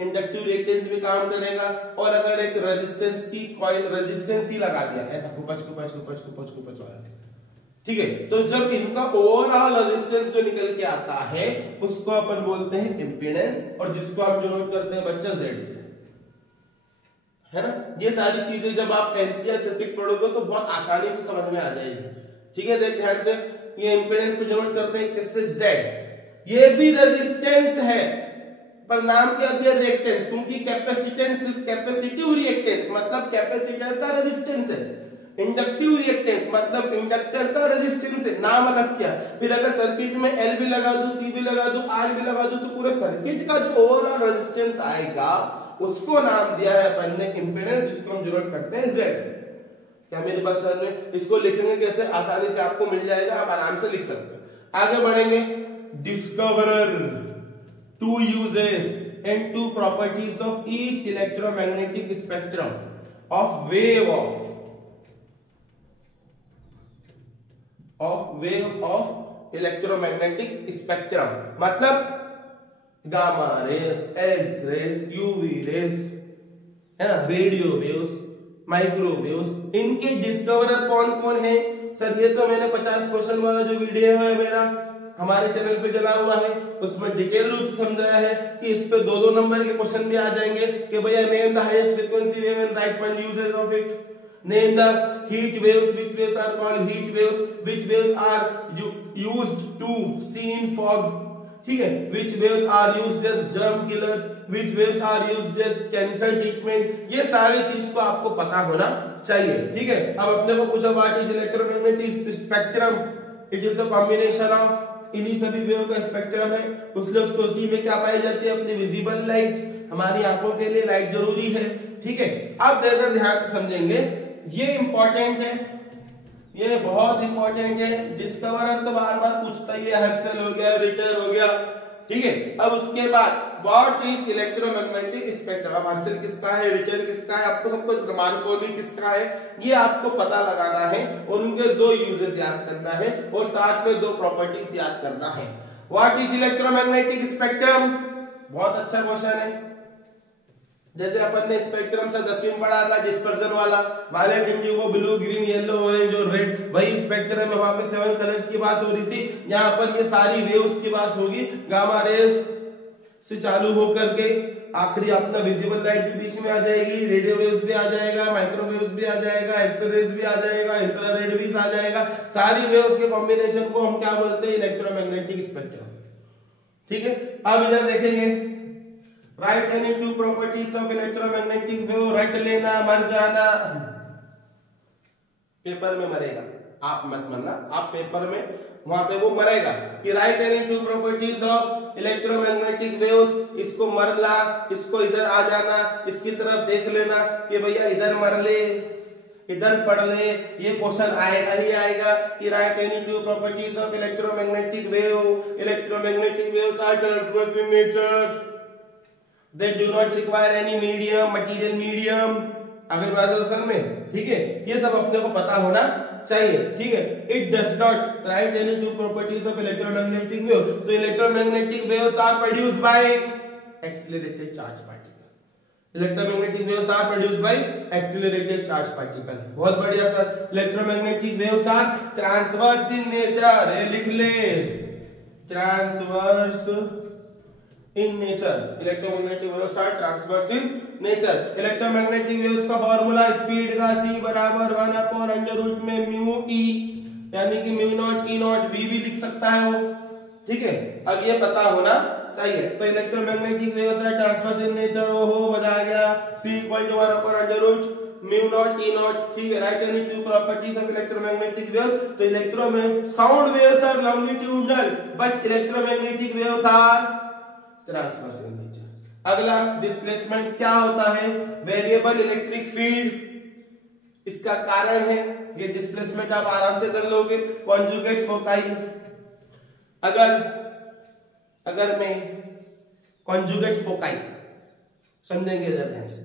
इंडक्टिव रिएक्टेंस भी काम करेगा। और अगर एक रेजिस्टेंस की कॉइल रेजिस्टेंस ही लगा दिया ऐसा कुपच वाला, ठीक है, तो जब इनका ओवरऑल रेजिस्टेंस जो निकल के आता है उसको अपन बोलते हैं इंपीडेंस, और जिसको हम डिनोट करते हैं बच्चा Z से, है ना। ये सारी चीजें जब आप एनसीआर सर्किट पढ़ोगे तो बहुत आसानी से समझ में आ जाएगी। ठीक है, देख ध्यान से, ये इंपीडेंस को डिनोट करते हैं किससे? Z। ये भी रेजिस्टेंस है, पर नाम क्या दिया रिएक्टेंस, क्योंकि कैपेसिटेंस कैपेसिटिव रिएक्टेंस मतलब कैपेसिटर का रेजिस्टेंस है, इंडक्टिव रिएक्टेंस मतलब इंडक्टर का रेजिस्टेंस है, नाम अलग किया। फिर अगर सर्किट में एल भी लगा दूं, सी भी लगा दूं, आर भी लगा दूं तो पूरे सर्किट का जो ओवरऑल रेजिस्टेंस आएगा उसको नाम दिया है अपन ने इंपेडेंस, जिसको हम डिनोट करते हैं जेड से। क्या मेरी बात समझ में? इसको लिखेंगे कैसे, आसानी से आपको मिल जाएगा, आप आराम से लिख सकते हैं। आगे बढ़ेंगे, discoverer, two uses and two properties of each electromagnetic spectrum of wave of electromagnetic spectrum मतलब gamma rays, X rays, UV rays, है ना, रेडियो वेव्स, माइक्रोवेव्स, इनके डिस्कवरर कौन कौन है? सर ये तो मैंने 50 क्वेश्चन वाला जो वीडियो है मेरा हमारे चैनल पे डला हुआ है उसमें डिटेल रूप से समझाया है कि इस पे 2-2 नंबर के क्वेश्चन भी आ जाएंगे कि भैया name the highest frequency wave and right one uses of it, name the heat waves, which waves are called heat waves, which waves are used to see in fog, ठीक है, which waves are used as germ killers, which waves are used as cancer treatment, ये सारी चीज को आपको पता होना चाहिए, ठीक है। अब अपने को पूछा what is electromagnetic spectrum, it is the combination of इन्हीं सभी वेव का स्पेक्ट्रम है, उसलिए उसको उसी में क्या पाई जाती है, अपनी विजिबल लाइट, हमारी आंखों के लिए लाइट जरूरी है, ठीक है। अब देकर ध्यान से समझेंगे, ये इंपॉर्टेंट है, ये बहुत इंपॉर्टेंट है। डिस्कवरर तो बार बार पूछता ही है, हर्शल हो गया, रिटर हो गया, ठीक है। अब उसके बाद व्हाट इज इलेक्ट्रोमैग्नेटिक स्पेक्ट्रम, अब हर्शल किसका है, रिटर किसका है, आपको सब कुछ मार्कोनी किसका है, ये आपको पता लगाना है, उनके 2 यूजेस याद करना है और साथ में 2 प्रॉपर्टीज याद करना है। व्हाट इज इलेक्ट्रोमैग्नेटिक स्पेक्ट्रम, बहुत अच्छा क्वेश्चन है। जैसे अपन ने स्पेक्ट्रम से 10वीं में पढ़ा था डिस्पर्जन वाला, violet, indigo, blue, green, yellow, orange और रेड, वही स्पेक्ट्रम में वहां पे 7 कलर्स की बात हो रही थी, यहाँ पर ये सारी वेव्स की बात होगी, गामा रेस से चालू होकर के आखिरी अपना विजिबल लाइट भी बीच में आ जाएगी, रेडियो वेव्स भी आ जाएगा, माइक्रोवेव्स भी आ जाएगा, एक्सरेज भी आ जाएगा, इंफ्रारेड भी आ जाएगा, सारी वेव्स के कॉम्बिनेशन को हम क्या बोलते हैं, इलेक्ट्रोमैग्नेटिक स्पेक्ट्रम, ठीक है। अब इधर देखेंगे, right any 2 properties of electromagnetic wave, रट लेना, मर जाना, पेपर में मरेगा, आप मत मरना, आप पेपर में वहां पे वो मरेगा कि write any 2 properties of electromagnetic waves, इसको मर ला, इसको इधर आ जाना, इसकी तरफ देख लेना कि भैया इधर मर ले, इधर पढ़ ले, ये क्वेश्चन आएगा ही आएगा कि write any 2 properties of electromagnetic wave, electromagnetic waves are transverse in nature, they do not require any medium, material medium, अगर बात में, ठीक है, ये सब अपने को पता होना चाहिए, ठीक है। It does not write any 2 properties of electromagnetic wave, तो electromagnetic waves are produced by accelerated charge particle, electromagnetic waves are produced by accelerated charge particle, बहुत बढ़िया sir. electromagnetic waves are transverse in nature, ये लिख ले, transverse in nature, electromagnetic waves are transverse in nature। electromagnetic waves का formula speed का c बराबर 1/√ में mu e, यानी कि mu naught e not v भी लिख सकता है वो, ठीक है। अब ये पता होना चाहिए, तो electromagnetic waves are transverse in nature, ओहो बता गया, c = 1/√ mu naught e naught, ठीक है। Write any 2 properties of electromagnetic waves, तो इलेक्ट्रो में sound waves are longitudinal but electromagnetic waves are transverse in nature. अगला डिस्प्लेसमेंट क्या होता है, वेरिएबल इलेक्ट्रिक फील्ड, इसका कारण है ये डिस्प्लेसमेंट, आप आराम से कर लोगे। कॉन्जुगेट फोकाई, अगर मैं कॉन्जुगेट फोकाई समझेंगे जरा ध्यान से,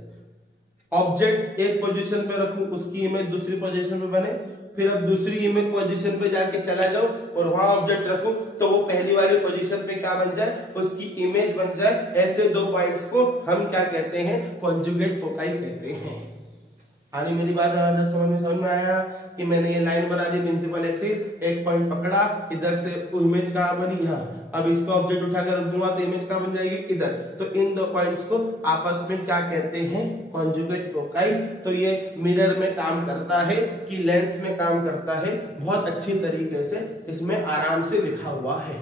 ऑब्जेक्ट एक पोजीशन पे रखूं, उसकी इमेज दूसरी पोजीशन पे बने, फिर अब दूसरी इमेज पोजीशन पे जाके चला जाओ और वहां ऑब्जेक्ट रखो तो वो पहली वाली पोजीशन पे क्या बन जाए, उसकी इमेज बन जाए। ऐसे 2 पॉइंट्स को हम क्या कहते हैं, कॉन्जुगेट फोकाई कहते हैं। आने मेरी बात समझ में आया कि मैंने ये लाइन बना दी प्रिंसिपल एक्सिस, एक पॉइंट पकड़ा, इधर से इमेज कहां बनी, यहाँ, अब इसको ऑब्जेक्ट उठाकर रख दूंगा तो इमेज कहां बन जाएगी, इधर। तो इन 2 पॉइंट्स को आपस में क्या कहते हैं, कॉन्जुगेट फोकाई। तो ये मिरर में काम करता है कि लेंस में काम करता है, बहुत अच्छी तरीके से इसमें आराम से लिखा हुआ है।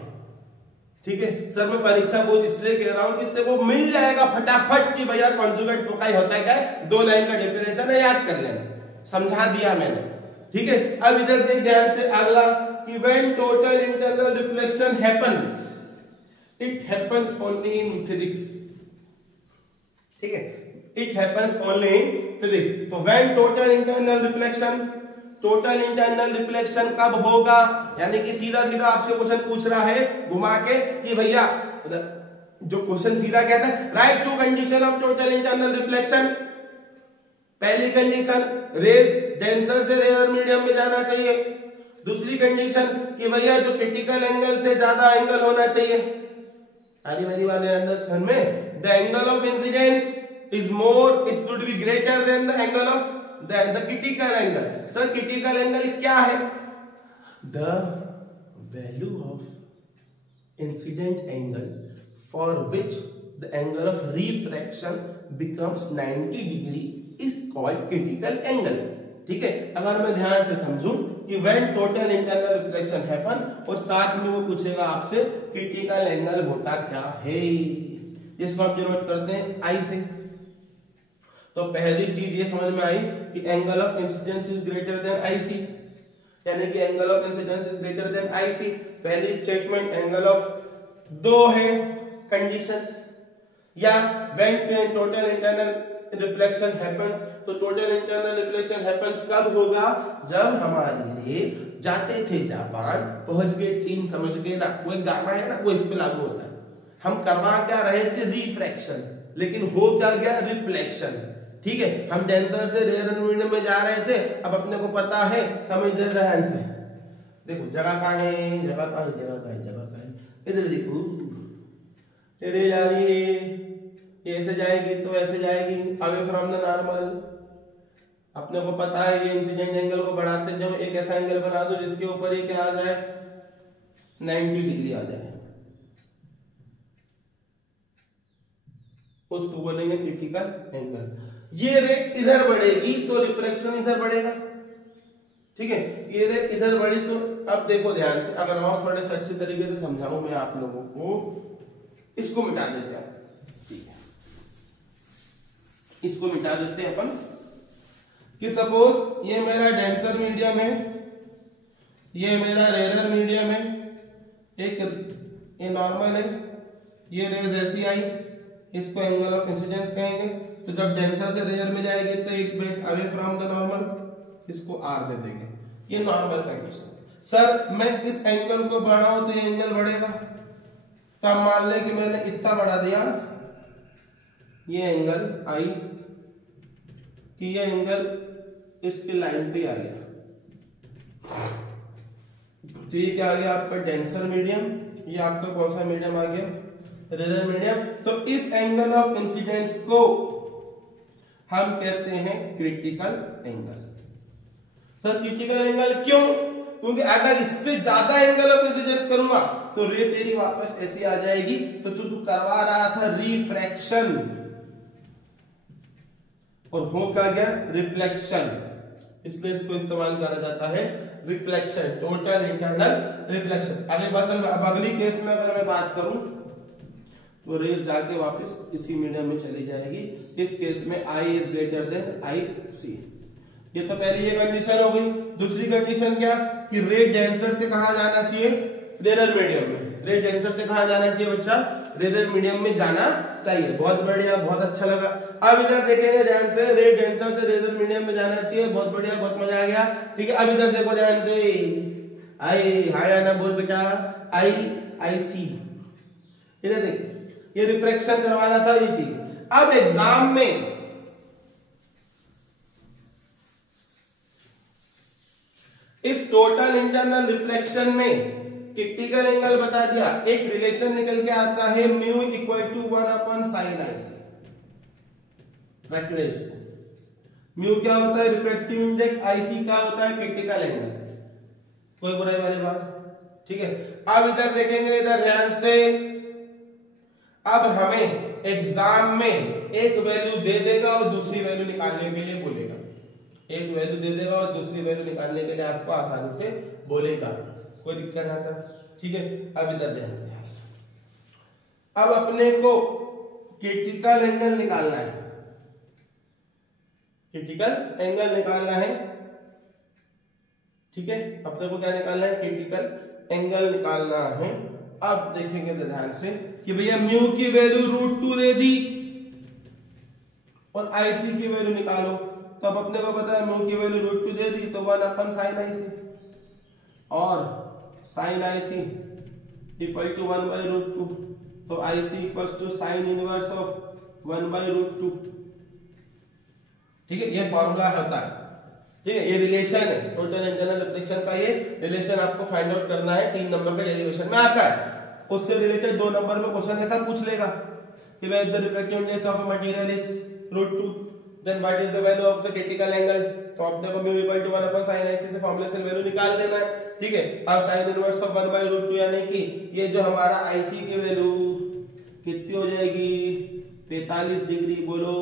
ठीक है सर, मैं परीक्षा बोर्ड इसलिए कह रहा हूं कि तेरे को मिल जाएगा फटाफट कि भैया कॉन्जुगेट टोकाई होता है क्या, 2 लाइन का डेफिनेशन है, याद कर लेना, समझा दिया मैंने। ठीक है, अब इधर देख ध्यान से अगला कि when total internal reflection happens, it happens only in physics. ठीक है, it happens only in physics. तो when total internal reflection, total internal reflection कब होगा, यानी कि सीधा सीधा आपसे क्वेश्चन पूछ रहा है घुमा के कि भैया, जो क्वेश्चन सीधा कहता है write two condition of total internal reflection. पहली कंडीशन, रेज डेंसर से रेयर मीडियम में जाना चाहिए। दूसरी कंडीशन कि भैया जो क्रिटिकल एंगल से ज्यादा एंगल होना चाहिए। आगे मेरी वाले अंडरस्टैंड में, the angle of incidence is more, it should be greater than the angle of the critical angle. Sir critical angle क्या है? The value of incident angle for which the angle of refraction becomes 90 degree is called critical angle. ठीक है, अगर मैं ध्यान से समझूं कि when total internal reflection happen, और साथ में वो पूछेगा आपसे क्रिटिकल एंगल होता क्या है, जिसको हम डिनोट करते हैं आई से। तो पहली चीज ये समझ में आई कि angle of incidence is greater then IC, यानी कि angle of incidence is greater then IC. पहली स्टेटमेंट एंगल ऑफ 2 है कंडीशंस, या when total internal reflection happens, तो टोटल इंटरनल रिफ्लेक्शन हैपेंस कब होगा, जब हमारी रे जाते थे जापान, पहुंच गए चीन, समझ गए ना, वो एक गाना है ना, वो इस पे लागू होता है। हम करवा क्या रहे थे, रिफ्रैक्शन, लेकिन हो क्या गया, रिफ्लेक्शन। ठीक है, हम डेंसर से रेयर मीडियम में जा रहे थे, अब अपने को पता है, समझ दे ध्यान से, देखो जगह कहाँ है, जगह कहाँ है, जगह कहाँ है, जगह कहाँ है, इधर देखो, तेरे जा रही है, ये ऐसे जाएगी तो ऐसे जाएगी, अवे फ्रॉम द नॉर्मल। अपने को पता है ये इंसिडेंट एंगल को बढ़ाते जाओ, एक ऐसा एंगल बना दो जिसके ऊपर ये क्या आ जाए, 90 डिग्री आ जाए, उसको बोलेंगे क्रिटिकल एंगल। ये रे इधर बढ़ेगी तो रिफ्लेक्शन इधर बढ़ेगा। ठीक है, ये रे इधर बढ़ी तो, अब देखो ध्यान से, अगर और थोड़े से अच्छे तरीके से समझाऊं मैं आप लोगों को, इसको मिटा देते हैं। ठीक है, इसको मिटा देते हैं अपन कि सपोज ये मेरा डेंसर मीडियम है, ये मेरा रेयर मीडियम है, एक ये नॉर्मल है, ये रेज ऐसी आई, इसको एंगल ऑफ इंसिडेंस कहेंगे। तो जब डेंसर से रेयर में जाएगी तो it makes away from the normal, इसको आर दे देंगे, ये नॉर्मल कंडीशन। सर मैं इस एंगल को बढ़ाऊं तो ये एंगल बढ़ेगा, तो हम मान लें कि मैंने इतना बढ़ा दिया, ये एंगल आई कि ये एंगल इसके लाइन पे आ गया, तो ये क्या आ गया आपका डेंसर मीडियम, ये आपका कौन सा मीडियम आ गया, रेयर मीडियम। तो इस एंगल ऑफ इंसिडेंस को हम कहते हैं critical angle. Sir critical angle क्यों? क्योंकि अगर इससे ज्यादा एंगल ऑफ इंसिडेंस करूंगा तो रे तेरी वापस ऐसी आ जाएगी, तो जो तू करवा रहा था रिफ्रैक्शन, और हो क्या गया, रिफ्लेक्शन, इसलिए इसको इस्तेमाल करा जाता है रिफ्लेक्शन, टोटल इंटरनल रिफ्लेक्शन। अगले बस में, अब अगली केस में अगर मैं बात करूं तो रेज जाके वापस इसी मीडियम में चली जाएगी। इस केस में I is greater than I C. ये तो पहले ये कंडीशन हो गई। दूसरी कंडीशन क्या, कि रे डेंसर से कहां जाना चाहिए, रेयर मीडियम में। रे डेंसर से कहां जाना चाहिए बच्चा, रेयर मीडियम में जाना चाहिए। बहुत बढ़िया, बहुत अच्छा लगा। अब इधर देखेंगे ध्यान से, रे डेंसर से रेयर मीडियम में जाना चाहिए, बहुत बढ़िया, बहुत मजा आ गया। ठीक है, अब इधर देखो ध्यान से, आई हाय आना बोल बेटा, आई सी, इधर देख, ये रिफ्रैक्शन करवाना था, ये ठीक है। अब एग्जाम में इस टोटल इंटरनल रिफ्लेक्शन में क्रिटिकल एंगल बता दिया, एक रिलेशन निकल के आता है म्यू इक्वल टू 1/sin आई सी। रख ले इसको। म्यू क्या होता है, रिफ्रैक्टिव इंडेक्स, आईसी क्या होता है, क्रिटिकल एंगल। कोई बुराई वाली बात? ठीक है, अब इधर देखेंगे, इधर ध्यान से, अब हमें एग्जाम में एक वैल्यू दे देगा और दूसरी वैल्यू निकालने के लिए बोलेगा। एक वैल्यू दे देगा और दूसरी वैल्यू निकालने के लिए आपको आसानी से बोलेगा, कोई दिक्कत आता? ठीक है, अब इधर ध्यान दें। अब अपने को क्रिटिकल एंगल निकालना है, क्रिटिकल एंगल निकालना है, ठीक है। अपने को क्या निकालना है, क्रिटिकल एंगल निकालना है। अब देखेंगे तो ध्यान से कि भैया म्यू की वैल्यू √2 दे दी और आईसी की वैल्यू निकालो, तो अब अपने को पता है म्यू की वैल्यू √2 दे दी तो 1/sin आईसी और sin आईसी इक्वल टू 1/√2, तो IC equals to sin inverse of 1/√2, ठीक है। ये फॉर्मूला होता है, ठीक है, ये रिलेशन है टोटल इंटरनल रिफ्लेक्शन का, ये रिलेशन आपको फाइंड आउट करना है, 3 नंबर का डेरिवेशन में आता है। उससे रिलेटेड 2 नंबर में क्वेश्चन ऐसा पूछ लेगा कि when the refractive index of a material is √2 then what is the value of the critical angle, तो अपने को mu equal to 1/sin IC से फॉर्मूला से वैल्यू निकाल देना है, ठीक है। अब sin इनवर्स ऑफ 1/√2 यानी कि ये जो हमारा आईसी की वैल्यू कितनी हो जाएगी, 45 डिग्री, बोलो,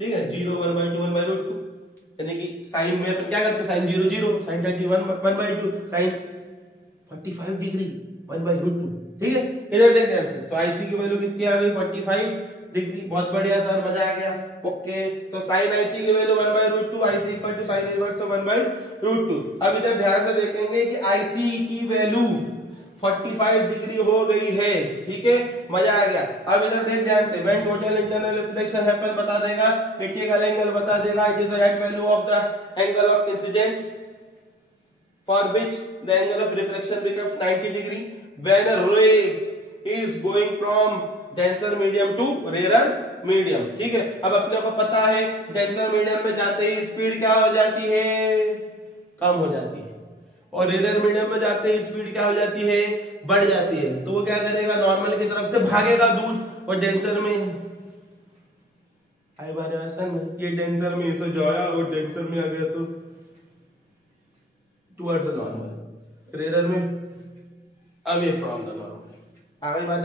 ठीक है। 0 1/2 1/√2 यानी कि साइन में अपन क्या करते हैं, sin 0 0, sin 30 1/2, sin 45 डिग्री 1/√2, ठीक है। इधर देखते हैं, तो आईसी की वैल्यू कितनी आ गई, 45 डिग्री, बहुत बढ़िया सर, मजा आ गया, ओके। तो sin आईसी की value 1/√2, IC equal to sin inverse of 1/√2। अब इधर ध्यान से देखेंगे कि आईसी की वैल्यू 45 डिग्री हो गई है, ठीक है, मजा आ गया। अब इधर देख ध्यान से, when total internal reflection happen बता देगा, क्रिटिकल एंगल बता देगा, it is the at value of the angle of incidence for which the angle of reflection becomes 90 degree when a ray is going from denser medium to rare medium, ठीक है। अब अपने को पता है denser medium में जाते ही speed क्या हो जाती है, कम हो जाती है, और रेयर मीडियम में जाते ही स्पीड क्या हो जाती है, बढ़ जाती है। तो वो क्या करेगा, नॉर्मल की तरफ से भागेगा दूर, और डेंसर में आई बार ये डेंसर में ऐसे जाया और डेंसर में आ गया तो टुवर्ड्स द नॉर्मल, रेयर में अवे फ्रॉम द नॉर्मल, आगे बात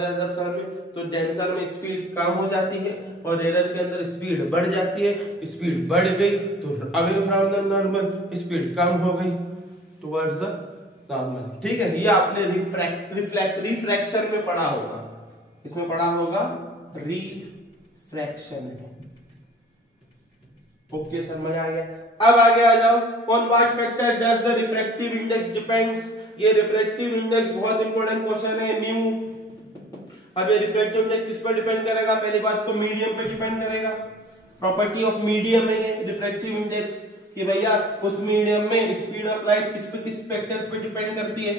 में, तो डेंसर में स्पीड कम हो जाती है और रेयर के अंदर स्पीड बढ़ जाती है। स्पीड बढ़ गई तो away from the normal, speed कम हो गई टुवर्ड्स द नॉर्मल, ठीक है। ये आपने रिफ्रैक्शन में पढ़ा होगा, इसमें पढ़ा होगा रिफ्रैक्शन, ओके सर, मजा आ गया। अब आगे आ जाओ, on what factor does the refractive index depends, ये रिफ्रैक्टिव इंडेक्स बहुत इंपॉर्टेंट क्वेश्चन है, म्यू। अब ये रिफ्रैक्टिव इंडेक्स किस पर डिपेंड करेगा, पहली बात तो मीडियम पे डिपेंड करेगा, प्रॉपर्टी ऑफ मीडियम है ये रिफ्रैक्टिव इंडेक्स, कि भैया उस मीडियम में स्पीड ऑफ लाइट किस फैक्टर्स पे डिपेंड करती है,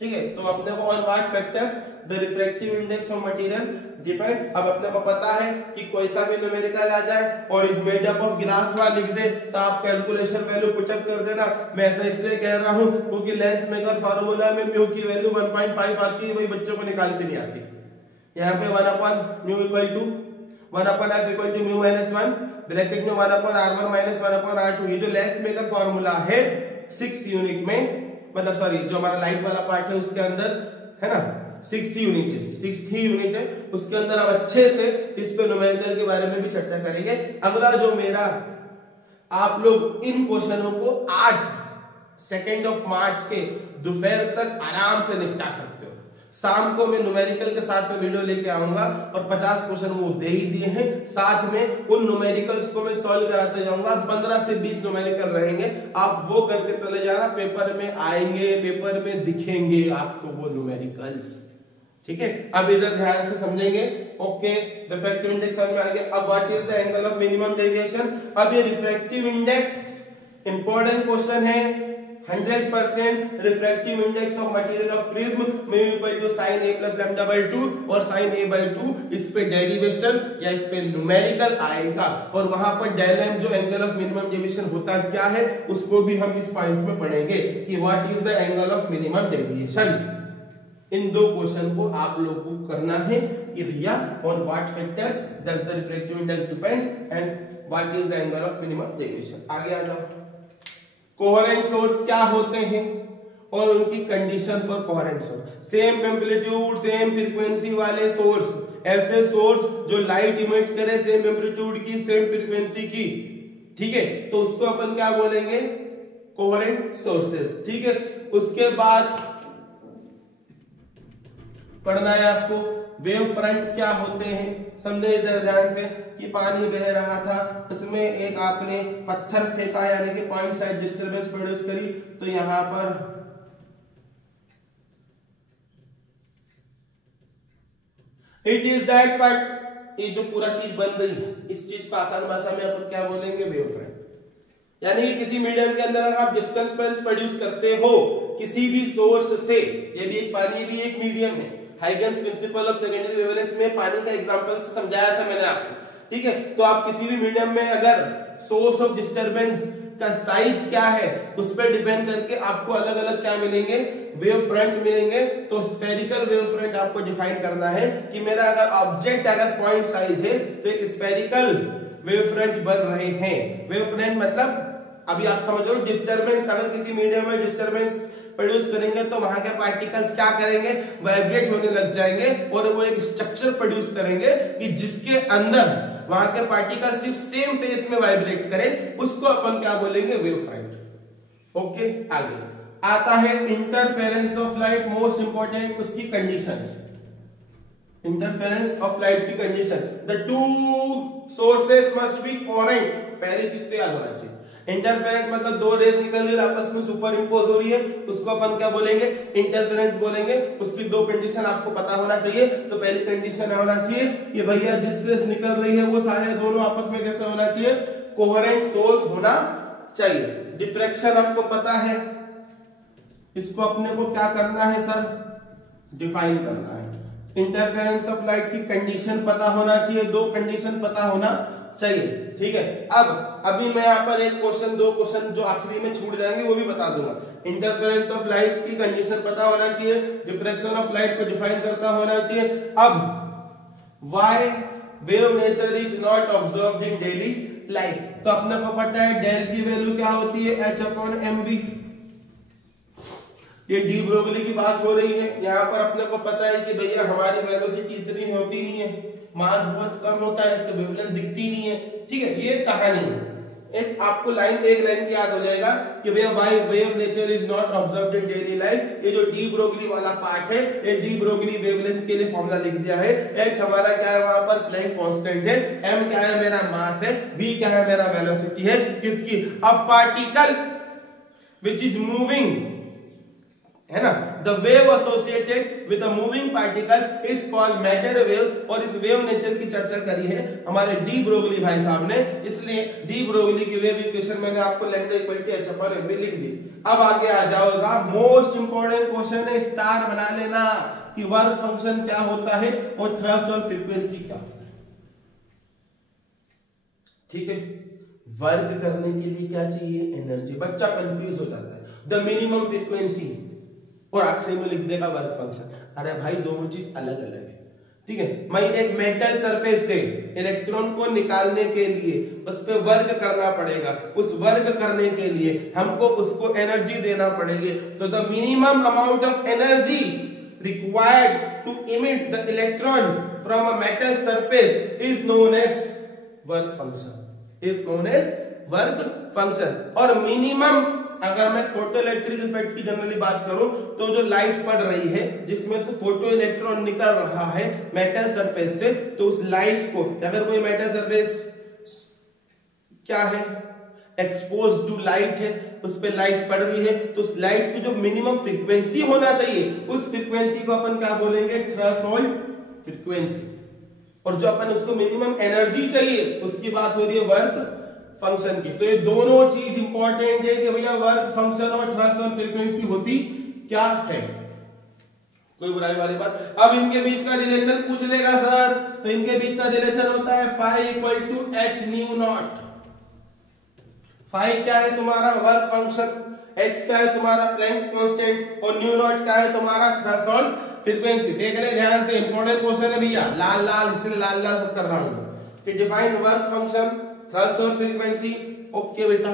ठीक है। तो अपने को on what factors the refractive index of material depend. अब अपने को पता है कि कोई सा भी न्यूमेरिकल आ जाए और is made up of glass वा लिख दे तो आप कैलकुलेशन वैल्यू पुटअप कर देना। मैं ऐसा इसलिए कह रहा हूं क्योंकि लेंस मेकर फार्मूला में म्यू की वैल्यू 1.5 आती है, वही बच्चों को निकालती नहीं आती। यहाँ पे 1/μ equal to 1/f equal to mu minus 1, bracket में 1/r1 माइनस 1/r2। ये जो लेंस मेकर फार्मूला है 6th यूनिट में, मतलब सॉरी जो हमारा लाइट वाला पार्ट है उसके अंदर है ना, 6th यूनिट है, उसके अंदर हम अच्छे से इस पे न्यूमेरिकल के बारे में भी चर्चा करेंगे। अगला जो मेरा, आप लोग इन क्वेश्चनों को आज 2 मार्च के दोपहर तक आराम से निपटा सकते हो। शाम को मैं न्यूमेरिकल के साथ में वीडियो लेके आऊंगा और 50 क्वेश्चन वो दे ही दिए हैं, साथ में उन न्यूमेरिकल्स को मैं सॉल्व कराते जाऊंगा। 15 से 20 न्यूमेरिकल रहेंगे, आप वो करके चले जाना, पेपर में आएंगे, पेपर में दिखेंगे आपको वो न्यूमेरिकल्स, ठीक है। अब इधर ध्यान से समझेंगे, ओके। रिफ्रैक्टिव इंडेक्स समझ में आ गया। अब what is the angle of minimum deviation. अब ये रिफ्रैक्टिव इंडेक्स इंपॉर्टेंट क्वेश्चन है, 100% refractive index of material of prism में equal to sin a plus lambda/2 और sin a/2, इस पे डेरिवेशन या इस पे न्यूमेरिकल आएगा और वहां पर डेल m जो एंगल ऑफ मिनिमम डेविएशन होता क्या है उसको भी हम इस पॉइंट में पढ़ेंगे कि what is the angle of minimum deviation. In 2 question को आप लोगों को करना है कि भैया on what factors does the refractive index depends and what is the angle of minimum deviation. आगे आ जाओ, कोहेरेंट सोर्स क्या होते हैं और उनकी condition for coherent source. Same amplitude same frequency वाले सोर्स, ऐसे सोर्स जो लाइट इमिट करे सेम एम्पलीट्यूड की सेम फ्रीक्वेंसी की, ठीक है, तो उसको अपन क्या बोलेंगे, कोहेरेंट सोर्सेस, ठीक है। उसके बाद पढ़ना है आपको। वेव फ्रंट क्या होते हैं समझे इधर ध्यान से कि पानी बह रहा था, उसमें एक आपने पत्थर फेंका यानी कि पॉइंट साइड डिस्टरबेंस प्रोड्यूस करी, तो यहां पर इट इज दैट पार्ट, ये जो पूरा चीज बन रही है इस चीज को आसान भाषा में अपन क्या बोलेंगे, वेव फ्रंट। यानी किसी मीडियम के अंदर अगर आप डिस्टरबेंस प्रोड्यूस करते हो किसी भी सोर्स से, ये भी एक पानी भी एक मीडियम है। Huygens principle of secondary wavelengths में पानी का एग्जांपल से समझाया था मैंने आपको, ठीक है। तो आप किसी भी मीडियम में अगर सोर्स ऑफ डिस्टरबेंस का साइज क्या है उस पर डिपेंड करके आपको अलग अलग क्या मिलेंगे, वेव फ्रंट मिलेंगे। तो स्फेरिकल वेव फ्रंट आपको डिफाइन करना है कि मेरा अगर ऑब्जेक्ट अगर पॉइंट साइज है तो एक स्फेरिकल वेव फ्रंट बन रहे हैं। वेव फ्रंट मतलब अभी आप समझ लो डिस्टरबेंस, अगर किसी मीडियम में डिस्टरबेंस प्रोड्यूस करेंगे तो वहां के पार्टिकल्स क्या करेंगे, वाइब्रेट होने लग जाएंगे और वो एक स्ट्रक्चर प्रोड्यूस करेंगे कि जिसके अंदर वहां के पार्टिकल सिर्फ सेम फेस में वाइब्रेट करें, उसको अपन क्या बोलेंगे, वेव फ्रंट। ओके, आगे आता है interference of light, most important उसकी कंडीशन। इंटरफेरेंस ऑफ लाइट की condition, the two sources must be coherent, पहली चीज तो याद होना चाहिए। इंटरफेरेंस मतलब दो रेज निकल रही है आपस में सुपर इंपोज हो रही है, उसको अपन क्या बोलेंगे, इंटरफेरेंस बोलेंगे। उसकी दो कंडीशन आपको पता होना चाहिए। तो पहली कंडीशन होना चाहिए कि भैया जिस रेज निकल रही है वो सारे दोनों आपस में कैसे होना चाहिए, कोहेरेंट सोर्स होना चाहिए। डिफ्रैक्शन आपको पता है, इसको अपने को क्या करना है सर, डिफाइन करना है। इंटरफेरेंस ऑफ लाइट की कंडीशन पता होना चाहिए, दो कंडीशन पता होना चाहिए, ठीक है। अब अभी मैं यहाँ पर एक क्वेश्चन, दो क्वेश्चन जो आखिरी में छूट जाएंगे वो भी बता दूंगा। इंटरफेरेंस ऑफ लाइट की कंडीशन पता होना चाहिए, डिफ्रैक्शन ऑफ लाइट को डिफाइन करता होना चाहिए। अब why wave nature is not observed in daily life, तो अपने को पता है डेल की वैल्यू क्या होती है, h/mv। ये डी ब्रोगली की बात हो रही है। यहाँ पर अपने को पता है कि भैया हमारी वेलोसिटी इतनी होती नहीं है, मास बहुत कम होता है तो वेवलेंथ दिखती नहीं है, ठीक है। ये कहानी है, एक आपको लाइन, एक लाइन याद हो जाएगा कि भैया why wave nature is not observed in daily life. ये जो डी ब्रोगली वाला पार्ट है, ये डी ब्रोगली वेवलेंथ के लिए फॉर्मूला लिख दिया है। h हमारा क्या है, वहां पर प्लैंक कांस्टेंट है, m क्या है, मेरा मास है, v क्या है, मेरा वेलोसिटी है, किसकी, अब पार्टिकल विच इज मूविंग, है ना, the wave associated with a moving particle is called matter waves. और इस वेव नेचर की चर्चा करी है हमारे डी ब्रोगली भाई साहब ने, इसलिए डी ब्रोगली की वेव इक्वेशन मैंने आपको लैम्डा इक्वल टू h/mv लिख दी। अब आगे आ जाओगा, मोस्ट इंपोर्टेंट क्वेश्चन है, स्टार बना लेना कि वर्क फंक्शन क्या होता है और थ्रेशोल्ड फ्रीक्वेंसी क्या होता है, ठीक है। वर्क करने के लिए क्या चाहिए, एनर्जी। बच्चा कंफ्यूज हो जाता है, द मिनिमम फ्रीक्वेंसी और आखिरी में लिख देगा वर्क फंक्शन। अरे भाई दोनों चीज अलग अलग है, ठीक है। मैं एक मेटल सरफेस से इलेक्ट्रॉन को निकालने के लिए उस पे वर्क करना पड़ेगा, उस वर्क करने के लिए हमको उसको एनर्जी देना पड़ेगी। तो the minimum amount of energy required to emit the electron from a metal surface is known as work function, is known as work function. और मिनिमम, अगर मैं फोटो इलेक्ट्रिक इफेक्ट की जनरली बात करूं तो जो लाइट पड़ रही है जिसमें से फोटो इलेक्ट्रॉन निकल रहा है मेटल सरफेस से, तो उस लाइट को, अगर कोई मेटल सरफेस क्या है, एक्सपोज टू लाइट है, उस पे लाइट पड़ रही है, तो उस लाइट की जो मिनिमम फ्रीक्वेंसी होना चाहिए उस फ्रीक्वेंसी को अपन क्या बोलेंगे, थ्रेशोल्ड फ्रीक्वेंसी। और जो अपन उसको मिनिमम एनर्जी चाहिए उसकी बात हो रही है वर्क फंक्शन की। तो ये दोनों चीज इंपॉर्टेंट है कि भैया वर्क फंक्शन और थ्रेशोल्ड फ्रीक्वेंसी होती क्या है, कोई बुराई वाली बात। अब इनके बीच का रिलेशन पूछ लेगा सर, तो इनके बीच का रिलेशन होता है phi equal to h nu naught. Phi क्या है तुम्हारा वर्क फंक्शन, h क्या है तुम्हारा प्लैंक्स कांस्टेंट और न्यू नॉट क्या है तुम्हारा थ्रेशोल्ड फ्रीक्वेंसी। देख ले ध्यान से, इंपॉर्टेंट क्वेश्चन है भैया, लाल लाल, इसलिए लाल लाल सब कर रहा हूं कि define work function, threshold frequency. Okay बेटा,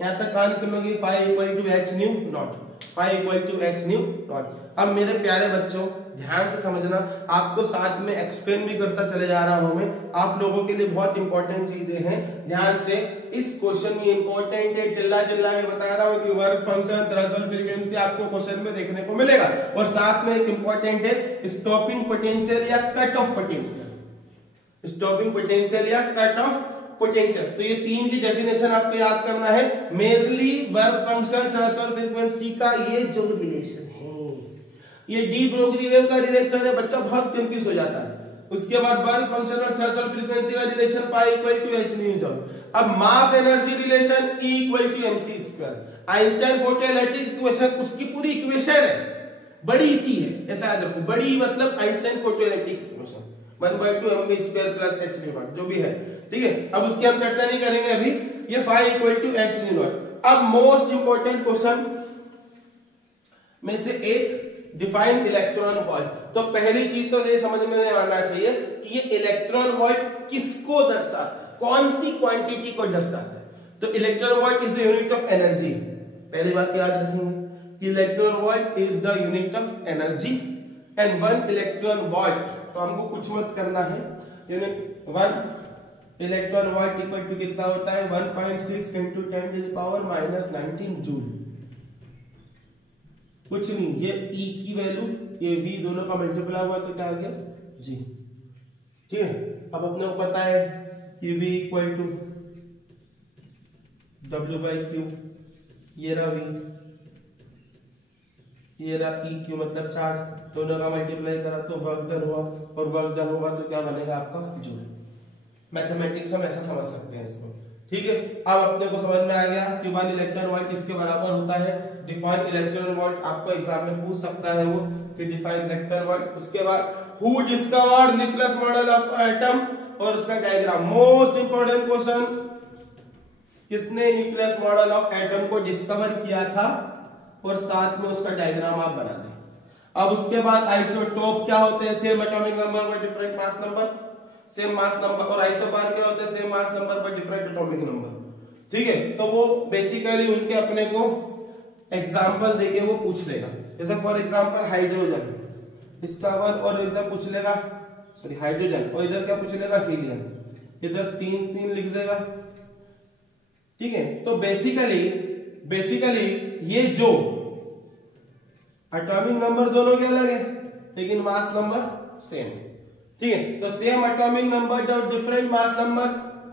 यहां तक कहानी समझ गई, phi equal to h nu naught. Phi equal to H nu naught. अब मेरे प्यारे बच्चों ध्यान से समझना, आपको साथ में एक्सप्लेन भी करता चले जा रहा हूं मैं, आप लोगों के लिए बहुत इंपॉर्टेंट चीजें हैं, ध्यान से इस क्वेश्चन में इंपॉर्टेंट है, चिल्ला चिल्ला के बता रहा हूं कि वर्क फंक्शन थ्रेशोल्ड फ्रीक्वेंसी आपको क्वेश्चन में देखने को मिलेगा। और साथ में एक इंपॉर्टेंट है स्टॉपिंग पोटेंशियल या cut off potential, stopping potential या कट ऑफ पोटेंशियल। तो ये तीन की डेफिनेशन आपको याद करना है। Mainly work function threshold frequency का ये जो रिलेशन है, ये डी ब्रोगली का रिलेशन है, बच्चा बहुत कंफ्यूज हो जाता है। उसके बाद वर्क फंक्शन और थ्रेशोल्ड फ्रीक्वेंसी का relation phi equal to H nu naught. अब mass energy relation E equal to mc square, Einstein photoelectric equation, उसकी पूरी इक्वेशन है, बड़ी सी है, ऐसा याद रखो, बड़ी मतलब Einstein photoelectric equation 1/2 mv square plus h nu not जो भी है, ठीक है। अब उसकी हम चर्चा नहीं करेंगे अभी, ये phi equal to H nu naught. अब मोस्ट इंपोर्टेंट क्वेश्चन में से एक, डिफाइन इलेक्ट्रॉन वोल्ट। तो पहली चीज तो ये समझ में आना चाहिए कि ये इलेक्ट्रॉन वोल्ट किसको दर्शाता है, कौन सी क्वांटिटी को दर्शाता है। तो electron volt is the unit of energy, पहली बात याद रखेंगे कि electron volt is the unit of energy and 1 electron volt, तो हमको कुछ मत करना है, unit 1 electron volt equal to कितना होता है 1.6 into 10 to the power -19 joule. कुछ नहीं, ये E की वैल्यू ये V दोनों का मल्टीप्लाई हुआ तो क्या आ गया G, ठीक है। अब अपने को पता है कि V इक्वल टू W/Q, ये रहा V, ये रहा E Q मतलब चार्ज, दोनों का मल्टीप्लाई करा तो वर्क डन हुआ, और वर्क डन होगा तो क्या बनेगा आपका जूल। मैथमेटिक्स हम ऐसा समझ सकते हैं इसको, ठीक है। अब अपने को समझ में आ गया कि 1 इलेक्ट्रॉन वोल्ट किसके बराबर होता है, डिफाइन इलेक्ट्रॉन वोल्ट। आपको एग्जाम में पूछ सकता है वो कि डिफाइन इलेक्ट्रॉन वोल्ट। उसके बाद who discovered nucleus model of atom और उसका डायग्राम, मोस्ट इंपोर्टेंट क्वेश्चन, किसने न्यूक्लियस मॉडल ऑफ एटम को डिस्कवर किया था, और साथ में उसका डायग्राम आप बना दें। अब उसके बाद आइसोटोप क्या होते हैं, सेम एटॉमिक नंबर पर different mass number, same mass number, और आइसोबार क्या होते हैं, सेम मास नंबर पर डिफरेंट एटॉमिक नंबर, ठीक है। तो वो बेसिकली उनके अपने को एग्जांपल देके वो पूछ लेगा, जैसे फॉर एग्जांपल हाइड्रोजन, इसका 1 और इधर पूछ लेगा, सॉरी हाइड्रोजन, और इधर क्या पूछ लेगा हीलियम, इधर 3 लिख देगा, ठीक है। तो बेसिकली ये जो एटॉमिक नंबर दोनों के अलग है लेकिन मास नंबर सेम है, ठीक है। तो सेम एटॉमिक नंबर जब डिफरेंट मास नंबर,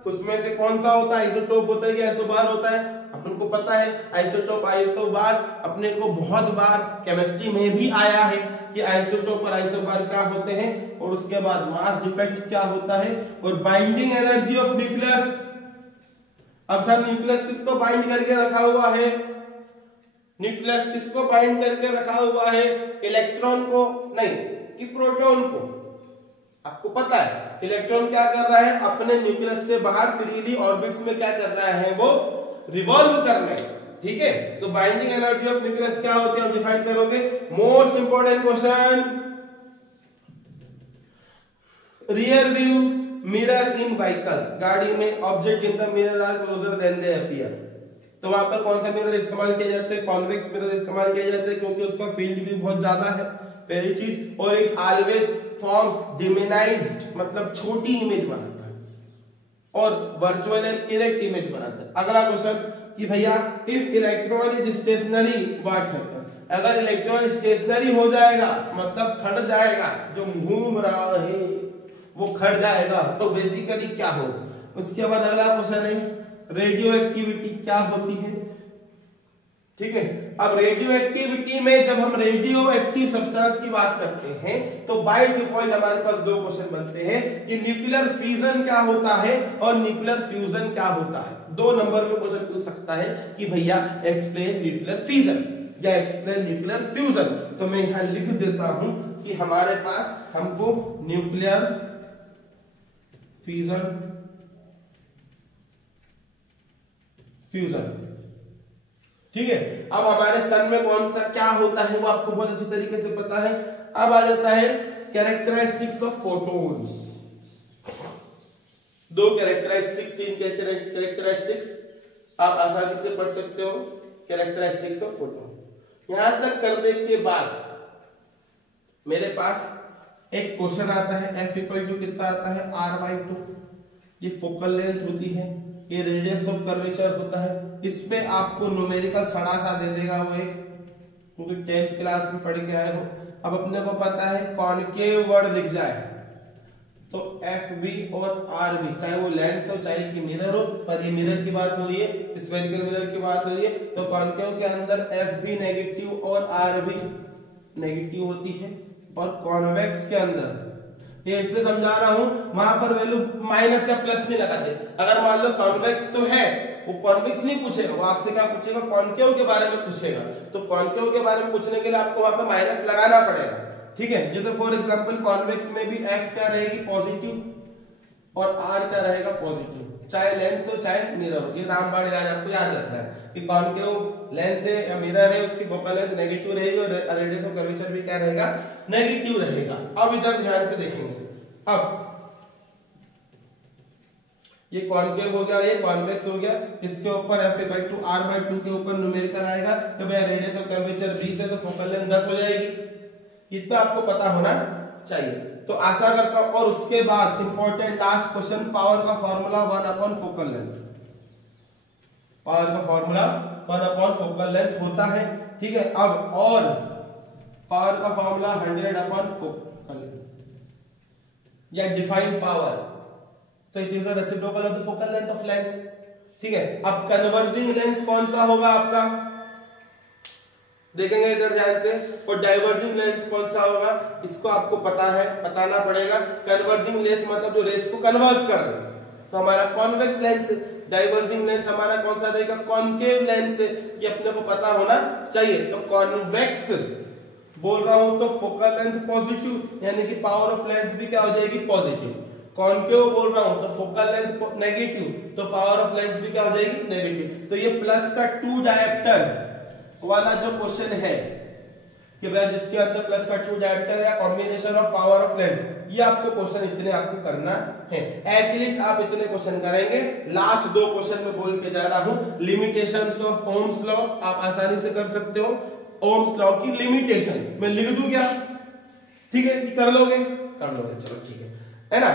उसमें से कौन सा होता है, आइसोटोप होता है कि आइसोबार होता है, अपन को पता है आइसोटोप आइसोबार अपने को बहुत बार केमिस्ट्री में भी आया है कि आइसोटोप और आइसोबार क्या होते हैं, और उसके बाद मास डिफेक्ट क्या होता है, और बाइंडिंग एनर्जी ऑफ न्यूक्लियस। अब सर न्यूक्लियस किसको बाइंड करके रखा हुआ है, न्यूक्लियस किसको बाइंड करके रखा हुआ है, इलेक्ट्रॉन को नहीं कि प्रोटॉन को। आपको पता है इलेक्ट्रॉन क्या कर रहा है, अपने न्यूक्लियस से बाहर फ्रीली ऑर्बिट्स में क्या कर रहा है, वो रिवॉल्व कर रहे हैं, ठीक है। तो बाइंडिंग एनर्जी ऑफ न्यूक्लियस क्या होती है, आप डिफाइन करोगे। Most important question, rear view mirror in vehicles, गाड़ी में object in the mirror are closer than they appear. तो वहां पर कौन सा मिरर इस्तेमाल किया जाता है, कॉन्वेक्स मिरर इस्तेमाल किया जाता है, क्योंकि उसका फील्ड भी बहुत ज्यादा है, पहली चीज। और इट ऑलवेज फॉर्म्स डिमिनाइज्ड मतलब छोटी इमेज बनाता है, और वर्चुअल एंड इरेक्ट इमेज बनाता है। अगला क्वेश्चन कि भैया if electron is stationary what happens, अगर इलेक्ट्रॉन स्टेशनरी हो जाएगा मतलब खड़ जाएगा, जो घूम रहा है वो खड़ जाएगा, तो बेसिकली क्या होगा। उसके बाद अगला क्वेश्चन है रेडियो एक्टिविटी क्या होती है, ठीक है। अब रेडियो एक्टिविटी में जब हम रेडियो एक्टिव सब्सटेंस की बात करते हैं तो बाय डिफॉल्ट हमारे पास 2 क्वेश्चन बनते हैं कि न्यूक्लियर फिजन क्या होता है और न्यूक्लियर फ्यूजन क्या होता है। 2 नंबर में क्वेश्चन पूछ सकता है कि भैया एक्सप्लेन न्यूक्लियर फिजन या एक्सप्लेन न्यूक्लियर फ्यूजन। तो मैं यहां लिख देता हूं कि हमारे पास हमको न्यूक्लियर फिजन फ्यूजन, ठीक है। अब हमारे सन में कौन सा क्या होता है वो आपको बहुत अच्छी तरीके से पता है। अब आ जाता है characteristics of photons. 2 characteristics 3 characteristics आप आसानी से पढ़ सकते हो। कैरेक्टरिस्टिक्स ऑफ फोटोन, यहां तक करने के बाद मेरे पास एक क्वेश्चन आता है f इक्वल टू कितना आता है r/2। ये फोकल लेंथ होती है, ये रेडियस ऑफ कर्वेचर होता है। इसमें आपको न्यूमेरिकल सड़ा सा दे देगा वो एक, क्योंकि 10th क्लास में पढ़ के आए हो। अब अपने को पता है कॉनकेव वर्ड दिख जाए तो FB और RB, चाहे वो लेंस हो चाहे कि मिरर हो, पर ये मिरर की बात हो रही है, स्फेरिकल मिरर की बात हो रही है, तो कॉनकेव के अंदर FB नेगेटिव और RB नेगेटिव होती है। और कॉन्वेक्स के अंदर, ये इसलिए समझा रहा हूं, वहां पर वैल्यू माइनस या प्लस नहीं लगाते। अगर मान लो कॉन्वेक्स तो है, वो कॉन्वेक्स नहीं पूछेगा, वो आपसे क्या पूछेगा, कॉनकेव के बारे में पूछेगा। तो कॉनकेव के बारे में पूछने के लिए आपको वहां पे माइनस लगाना पड़ेगा, ठीक है। जैसे फॉर एग्जांपल कॉन्वेक्स में भी f क्या रहेगी पॉजिटिव और r क्या रहेगा पॉजिटिव, चाहे लेंस हो चाहे मिरर हो। ये रामबाण इलाज आपको याद रखना है कि कॉनकेव लेंस है या मिरर है, उसकी फोकल लेंथ नेगेटिव रहेगी और रेडियस ऑफ कर्वेचर भी क्या रहेगा, नेगेटिव रहेगा। अब इधर ध्यान से देखेंगे। अब ये कॉनकेव हो गया, ये कॉन्वेक्स हो गया, इसके ऊपर f इक्वल टू r/2 के ऊपर न्यूमेरिकल आएगा, तो भाई रेडियस ऑफ कर्वेचर 20 है तो फोकल लेंथ 10 हो जाएगी। इतना आपको पता होना चाहिए। तो आशा करता हूं। और उसके बाद इंपॉर्टेंट लास्ट क्वेश्चन, पावर का फॉर्मूला 1 फोकल लेंथ। पावर का फॉर्मूला 1 फोकल लेंथ होता है, ठीक है। अब और पावर का फॉर्मूला 100 फोकल या डिफाइंड पावर, तो it is a reciprocal of the focal length of lens, ठीक है। अब कन्वर्जिंग लेंस कौन सा होगा आपका, देखेंगे इधर ध्यान से। और डाइवर्जिंग लेंस कौन सा होगा, इसको आपको पता है, बताना पड़ेगा। कन्वर्जिंग लेंस मतलब जो रेस को कन्वर्ज कर दे, तो हमारा कॉन्वेक्स लेंस। डाइवर्जिंग लेंस हमारा कौन सा रहेगा, कॉनकेव लेंस। ये अपने को पता होना चाहिए। तो कॉन्वेक्स बोल रहा हूं तो फोकल लेंथ पॉजिटिव, यानी कि पावर ऑफ लेंस भी क्या हो जाएगी, पॉजिटिव। कॉनकेव बोल रहा हूं तो फोकल लेंथ नेगेटिव, तो पावर ऑफ लेंस भी क्या हो जाएगी, नेगेटिव। तो ये प्लस का 2 डायोप्टर वाला जो क्वेश्चन है कि भाई जिसके अंदर प्लस का 2 डायोप्टर या combination of power of lens, ये आपको क्वेश्चन इतने आपको करना है। एटलीस्ट आप इतने क्वेश्चन करेंगे। लास्ट 2 क्वेश्चन में बोल के जा रहा हूं। लिमिटेशंस ऑफ ओम्स लॉ आप आसानी से कर सकते हो। ओम्स लॉ की लिमिटेशंस मैं लिख दूं क्या, ठीक है, कि कर लोगे, कर लोगे, चलो ठीक है ना।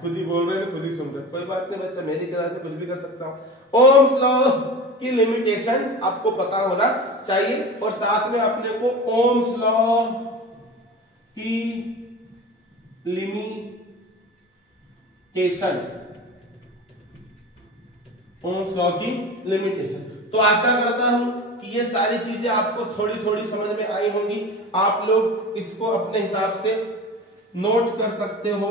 खुद ही बोल रहे हैं, खुद ही सुन रहे हैं, कोई बात नहीं बच्चा, मेरी तरह से कुछ भी कर सकता हूं। ओम्स लॉ की लिमिटेशन आपको पता होना चाहिए। और साथ में अपने को ओम्स लॉ की लिमिटेशन, ओम्स लॉ की लिमिटेशन। तो आशा करता हूं कि ये सारी चीजें आपको थोड़ी थोड़ी समझ में आई होंगी। आप लोग इसको अपने हिसाब से नोट कर सकते हो।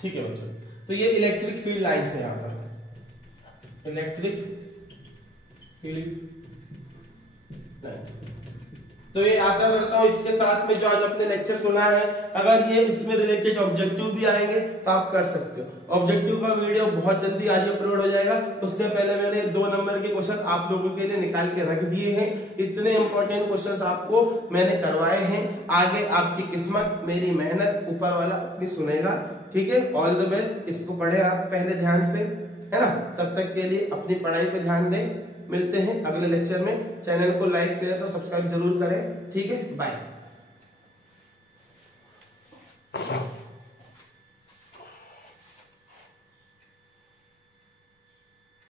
ठीक है बच्चों, तो ये इलेक्ट्रिक फील्ड लाइन्स है। यहां पर इलेक्ट्रिक फील्ड लाइन। तो ये आशा करता हूं इसके साथ में जो आज अपने लेक्चर सुना है, अगर ये इसमें रिलेटेड ऑब्जेक्टिव भी आएंगे तो आप कर सकते हो। ऑब्जेक्टिव का वीडियो बहुत जल्दी आज अपलोड हो जाएगा। उससे पहले मैंने 2 नंबर के क्वेश्चन आप लोगों के लिए निकाल के रख दिए हैं। इतने इंपॉर्टेंट क्वेश्चंस आपको मैंने करवाए हैं। आगे आपकी किस्मत, मेरी मेहनत ऊपर वाला अपनी सुनेगा, ठीक है। All the best. इसको पढ़े आप पहले ध्यान से, है ना। तब तक के लिए अपनी पढ़ाई पे ध्यान दें। मिलते हैं अगले लेक्चर में। चैनल को लाइक शेयर और सब्सक्राइब जरूर करें, ठीक है। बाय।